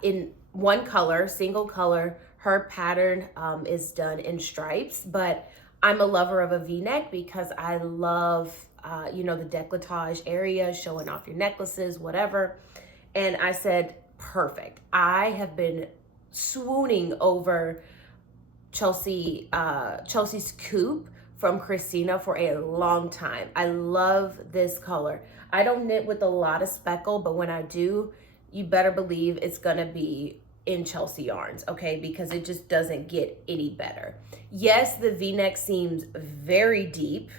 in one color, single color. Her pattern is done in stripes, but I'm a lover of a V-neck because I love, you know, the décolletage area, showing off your necklaces, whatever. And I said, perfect. I have been swooning over Chelsea's coupe from Christina for a long time. I love this color. I don't knit with a lot of speckle, but when I do, you better believe it's gonna be in Chelsea Yarns, okay? Because it just doesn't get any better. Yes, the V-neck seems very deep,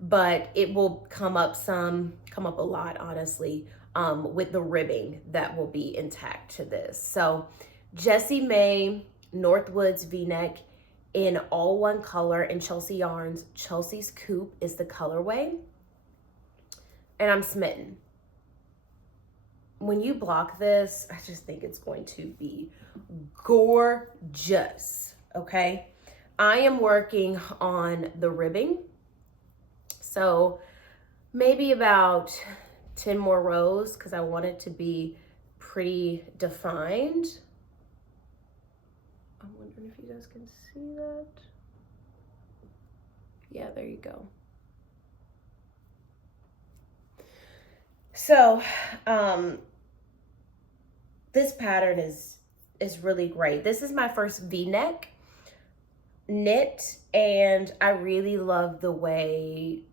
but it will come up a lot, honestly, with the ribbing that will be intact to this. So Jessie May Northwoods V-neck in all one color in Chelsea Yarns. Chelsea's coupe is the colorway, and I'm smitten. When you block this, I just think it's going to be gorgeous, okay? I am working on the ribbing, so maybe about 10 more rows because I want it to be pretty defined. I'm wondering if you guys can see that. Yeah, there you go. So, this pattern is really great. This is my first V-neck knit, and I really love the way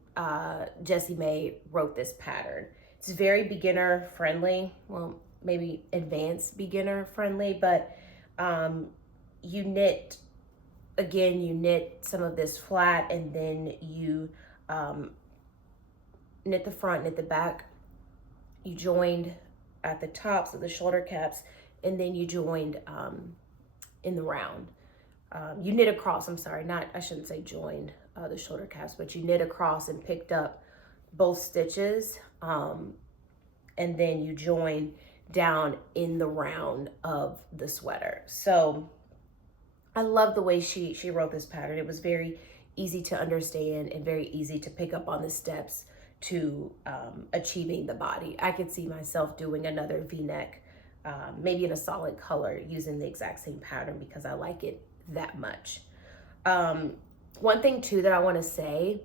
Jessie May wrote this pattern. It's very beginner friendly, well, maybe advanced beginner friendly, but you knit, again, you knit some of this flat, and then you knit the front, knit the back. You joined at the tops of the shoulder caps, and then you joined in the round. You knit across, I'm sorry, I shouldn't say joined the shoulder caps, but you knit across and picked up both stitches, and then you join down in the round of the sweater. So I love the way she wrote this pattern. It was very easy to understand and very easy to pick up on the steps to achieving the body. I could see myself doing another V-neck, maybe in a solid color, using the exact same pattern because I like it that much. One thing too that I want to say,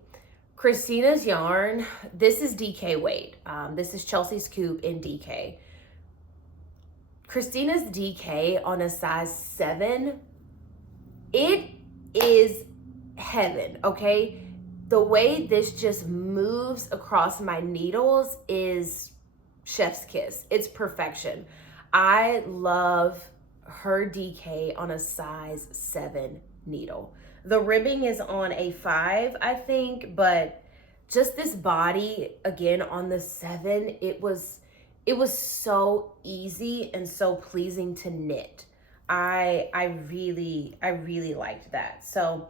Christina's yarn, this is DK weight. This is Chelsea's Scoop in DK. Christina's DK on a size 7, it is heaven, okay? The way this just moves across my needles is chef's kiss. It's perfection. I love her DK on a size 7 needle. The ribbing is on a 5, I think, but just this body, again, on the 7, it was so easy and so pleasing to knit. I really liked that. So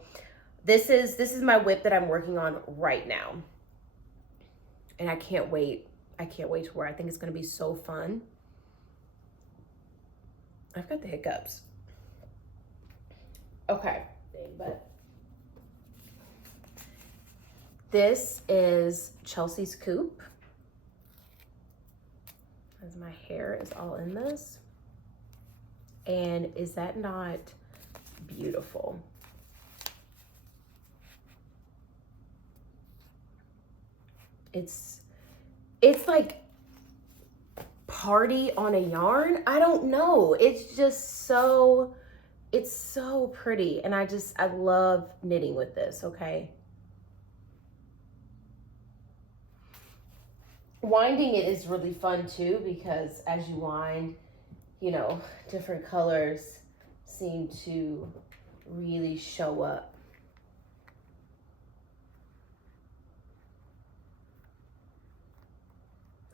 this is my whip that I'm working on right now. And I can't wait. I can't wait to wear. I think it's going to be so fun. I've got the hiccups. Okay, but this is Chelsea's Coupe. As my hair is all in this. And is that not beautiful? It's like party on a yarn. I don't know. It's just so, it's so pretty. And I love knitting with this, okay? Winding it is really fun too, because as you wind, you know, different colors seem to really show up.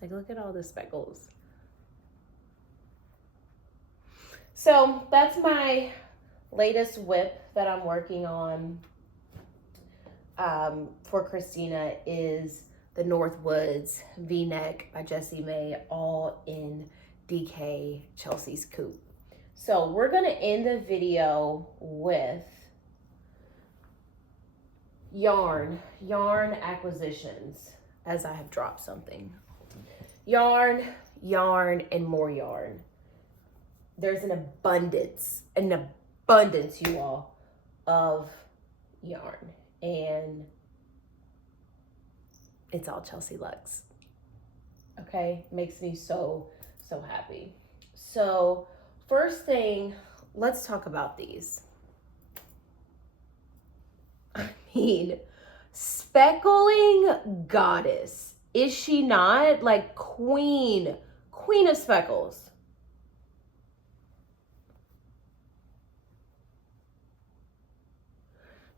Like, look at all the speckles. So that's my latest whip that I'm working on for Christina, is the Northwoods V-neck by Jessie May, all in DK Chelsea's Coupe. So we're gonna end the video with yarn acquisitions, as I have dropped something. Yarn, and more yarn. There's an abundance, you all, of yarn, and it's all Chelsea Luxe. Okay, makes me so happy. So first thing, let's talk about these. I mean, speckling goddess. Is she not? Like queen of speckles.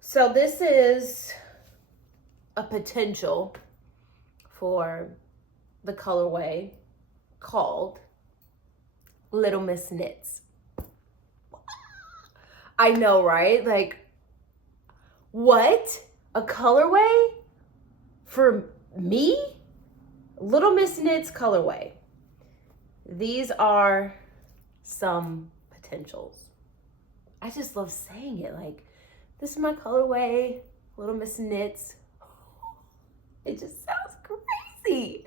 So this is a potential for the colorway called Little Miss Knits. I know, right? Like, what? A colorway for me? Little Miss Knits colorway. These are some potentials. I just love saying it. Like, this is my colorway, Little Miss Knits. It just sounds crazy.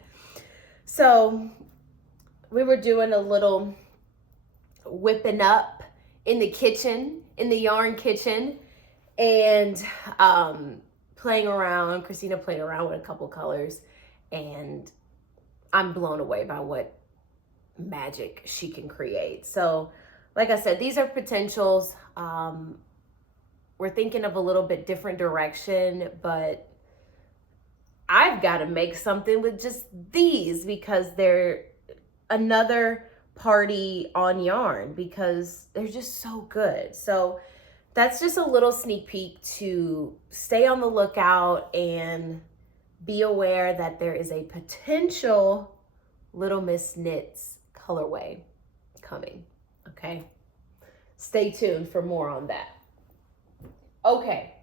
So we were doing a little whipping up in the kitchen, in the yarn kitchen, and playing around. Christina played around with a couple colors, and I'm blown away by what magic she can create. So like I said, these are potentials. We're thinking of a little bit different direction, but I've got to make something with just these, because they're another party on yarn because they're just so good. So that's just a little sneak peek to stay on the lookout and be aware that there is a potential Little Miss Knits colorway coming, okay? Stay tuned for more on that. Okay,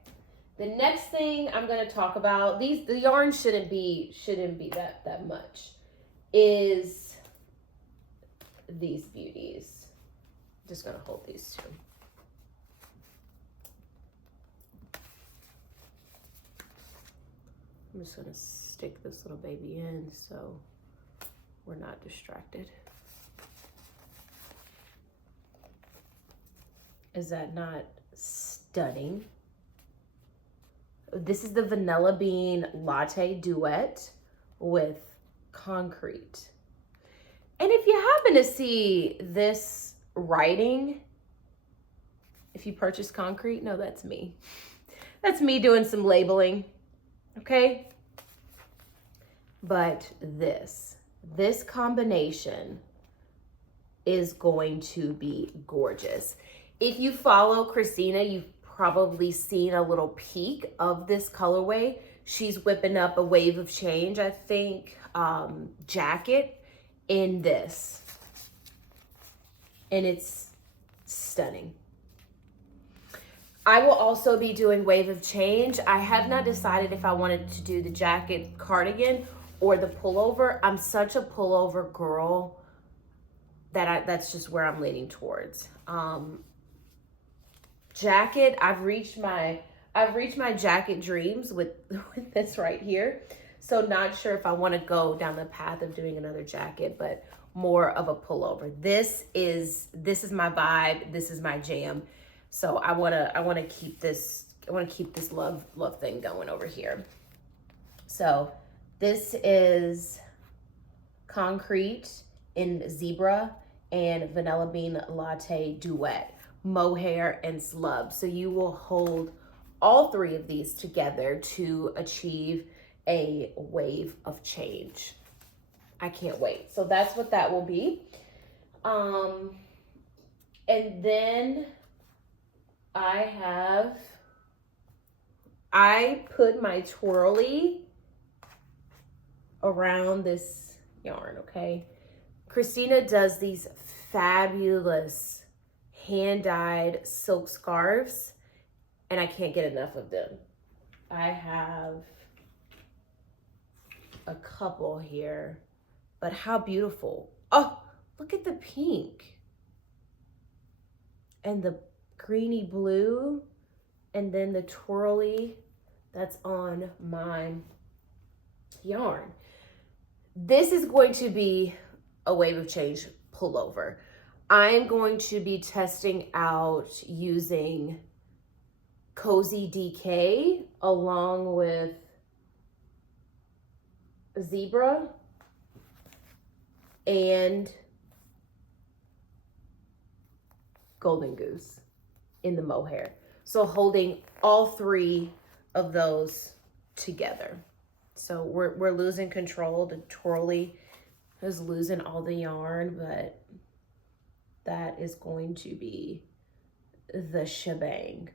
the next thing I'm gonna talk about, the yarn shouldn't be that much, is these beauties. I'm just gonna hold these two. I'm just gonna stick this little baby in so we're not distracted. Is that not stunning? This is the Vanilla Bean Latte Duet with Concrete. And if you happen to see this writing, if you purchase Concrete, no, that's me. That's me doing some labeling, okay? But this combination is going to be gorgeous. If you follow Christina, you've probably seen a little peek of this colorway. She's whipping up a Wave of Change, I think, jacket in this. And it's stunning. I will also be doing Wave of Change. I have not decided if I wanted to do the jacket cardigan or the pullover. I'm such a pullover girl that that's just where I'm leaning towards. Jacket, I've reached my jacket dreams with this right here. So not sure if I want to go down the path of doing another jacket, but more of a pullover. This is my vibe. This is my jam. So I want to keep this love thing going over here. So this is Concrete in Zebra and Vanilla Bean Latte Duet, Mohair and Slub. So you will hold all three of these together to achieve a Wave of Change. I can't wait. So that's what that will be. And then I put my twirly around this yarn, okay? Christina does these fabulous hand-dyed silk scarves, and I can't get enough of them. I have a couple here, but how beautiful. Oh, look at the pink and the greeny blue, and then the twirly that's on my yarn. This is going to be a Wave of Change pullover. I'm going to be testing out using Cozy DK along with Zebra and Golden Goose in the Mohair. So holding all three of those together. So we're losing control. The twirly is losing all the yarn, but that is going to be the shebang.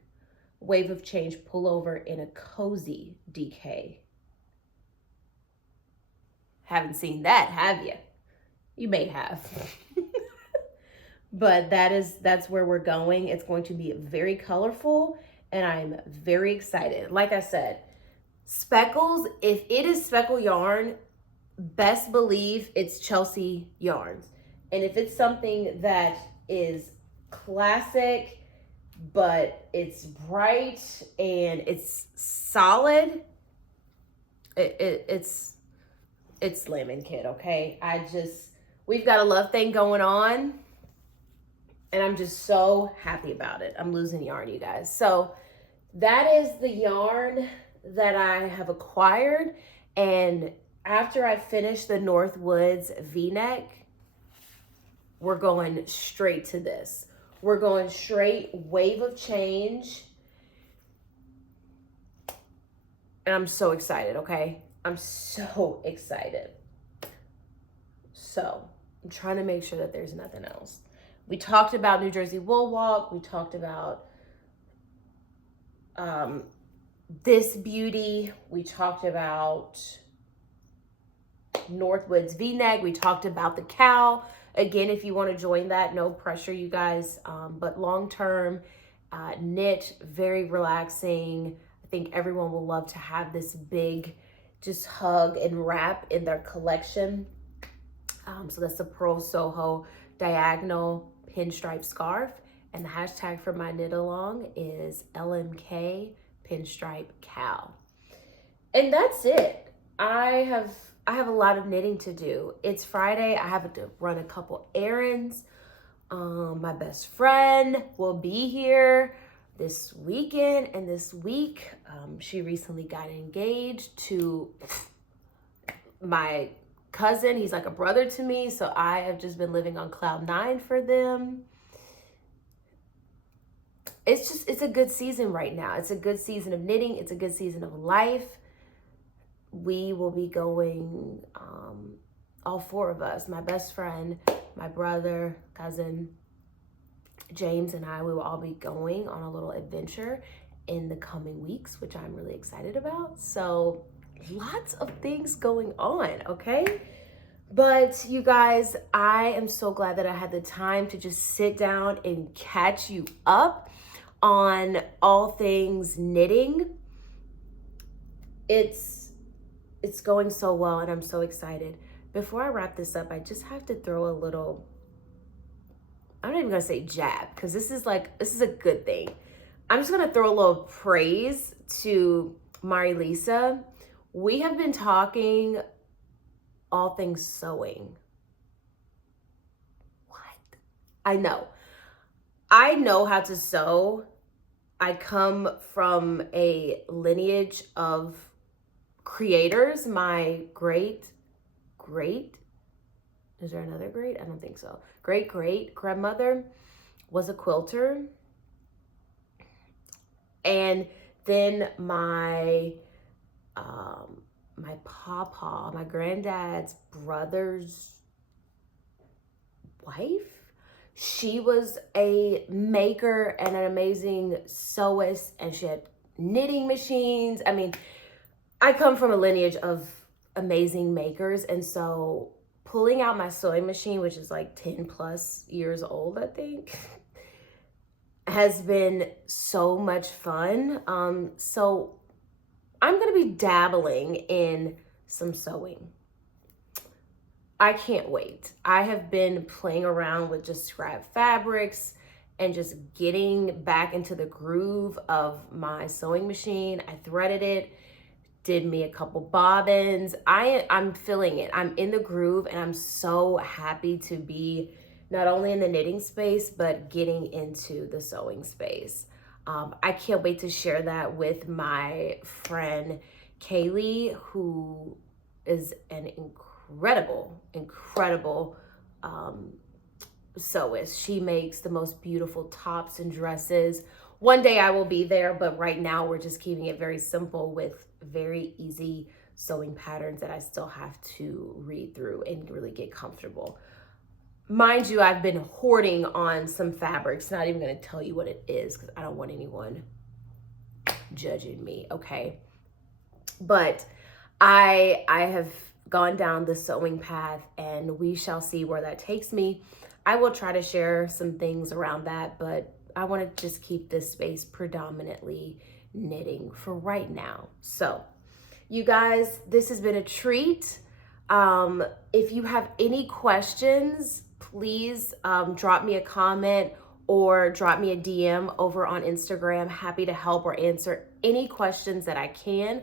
Wave of Change pullover in a Cozy DK. Haven't seen that, have you? You may have. But that's where we're going. It's going to be very colorful, and I'm very excited. Like I said, speckles, if it is speckle yarn, best believe it's Chelsea yarns. And if it's something that is classic, but it's bright and it's solid, it's Lemon Kid, okay? We've got a love thing going on, and I'm just so happy about it. I'm losing yarn, you guys. So that is the yarn that I have acquired. And after I finish the Northwoods V-neck, we're going straight to this. We're going straight Wave of Change. And I'm so excited, okay? I'm so excited. So I'm trying to make sure that there's nothing else. We talked about New Jersey woolwalk. We talked about this beauty. We talked about Northwoods v-neck. We talked about the cowl. Again, if you want to join that, no pressure, you guys. But long-term knit, very relaxing. I think everyone will love to have this big just hug and wrap in their collection. So that's the Pearl Soho diagonal pinstripe scarf. And the hashtag for my knit along is LMK pinstripe cowl. And that's it. I have a lot of knitting to do. It's Friday. I have to run a couple errands. My best friend will be here this weekend and this week. She recently got engaged to my cousin. He's like a brother to me, so I have just been living on cloud 9 for them. It's a good season right now. It's a good season of knitting. It's a good season of life. We will be going, all 4 of us, my best friend, my brother, cousin, James, and I, we will all be going on a little adventure in the coming weeks, which I'm really excited about. So lots of things going on, okay? But you guys, I am so glad that I had the time to just sit down and catch you up on all things knitting. It's going so well and I'm so excited. Before I wrap this up, I just have to throw a little, I'm not even gonna say jab, because this is a good thing. I'm just gonna throw a little praise to Mari-Lisa. We have been talking all things sewing. What? I know how to sew. I come from a lineage of creators. My great, is there another great? I don't think so. Great grandmother was a quilter. And then my pawpaw, my granddad's brother's wife, she was a maker and an amazing sewist, and she had knitting machines. I mean, I come from a lineage of amazing makers, and so pulling out my sewing machine, which is like 10 plus years old, I think, has been so much fun. So I'm gonna be dabbling in some sewing. I can't wait. I have been playing around with just scrap fabrics and just getting back into the groove of my sewing machine. I threaded it, did me a couple bobbins. I'm feeling it. I'm in the groove, and I'm so happy to be not only in the knitting space, but getting into the sewing space. I can't wait to share that with my friend Kaylee, who is an incredible sewist. She makes the most beautiful tops and dresses. One day I will be there, but right now we're just keeping it very simple with very easy sewing patterns that I still have to read through and really get comfortable. Mind you, I've been hoarding on some fabrics. Not even going to tell you what it is because I don't want anyone judging me, okay? But I have gone down the sewing path, and we shall see where that takes me. I will try to share some things around that, but I want to just keep this space predominantly knitting for right now. So you guys, this has been a treat. If you have any questions, please drop me a comment or drop me a DM over on Instagram. Happy to help or answer any questions that I can.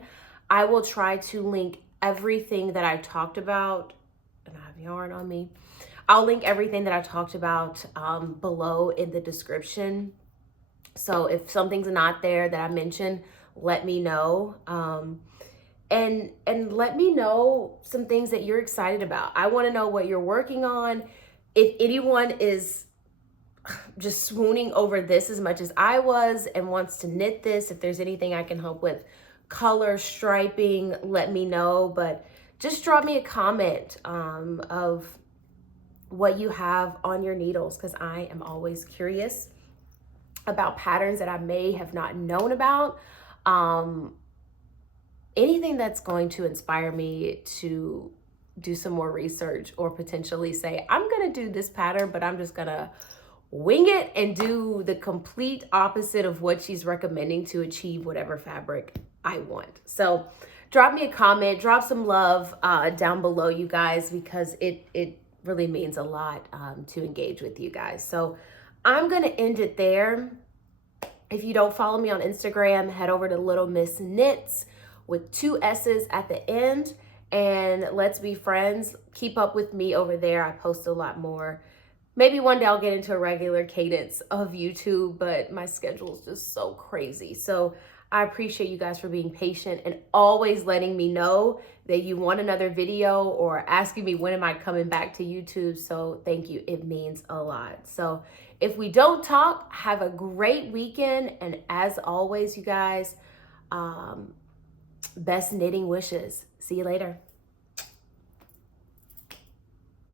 I will try to link everything that I talked about, and I have yarn on me. I'll link everything that I talked about below in the description. So if something's not there that I mentioned, let me know. And let me know some things that you're excited about. I want to know what you're working on. If anyone is just swooning over this as much as I was and wants to knit this, if there's anything I can help with, color, striping, let me know. But just drop me a comment of what you have on your needles, because I am always curious about patterns that I may have not known about. Anything that's going to inspire me to do some more research, or potentially say, I'm gonna do this pattern, but I'm just gonna wing it and do the complete opposite of what she's recommending to achieve whatever fabric I want. So drop me a comment, drop some love down below, you guys, because it really means a lot to engage with you guys. So I'm gonna end it there. If you don't follow me on Instagram, head over to Little Miss Knits with 2 S's at the end, and let's be friends. Keep up with me over there. I post a lot more. Maybe one day I'll get into a regular cadence of YouTube, but my schedule is just so crazy. So I appreciate you guys for being patient and always letting me know that you want another video, or asking me when am I coming back to YouTube. So thank you. It means a lot. So if we don't talk, have a great weekend. And as always, you guys, best knitting wishes. See you later.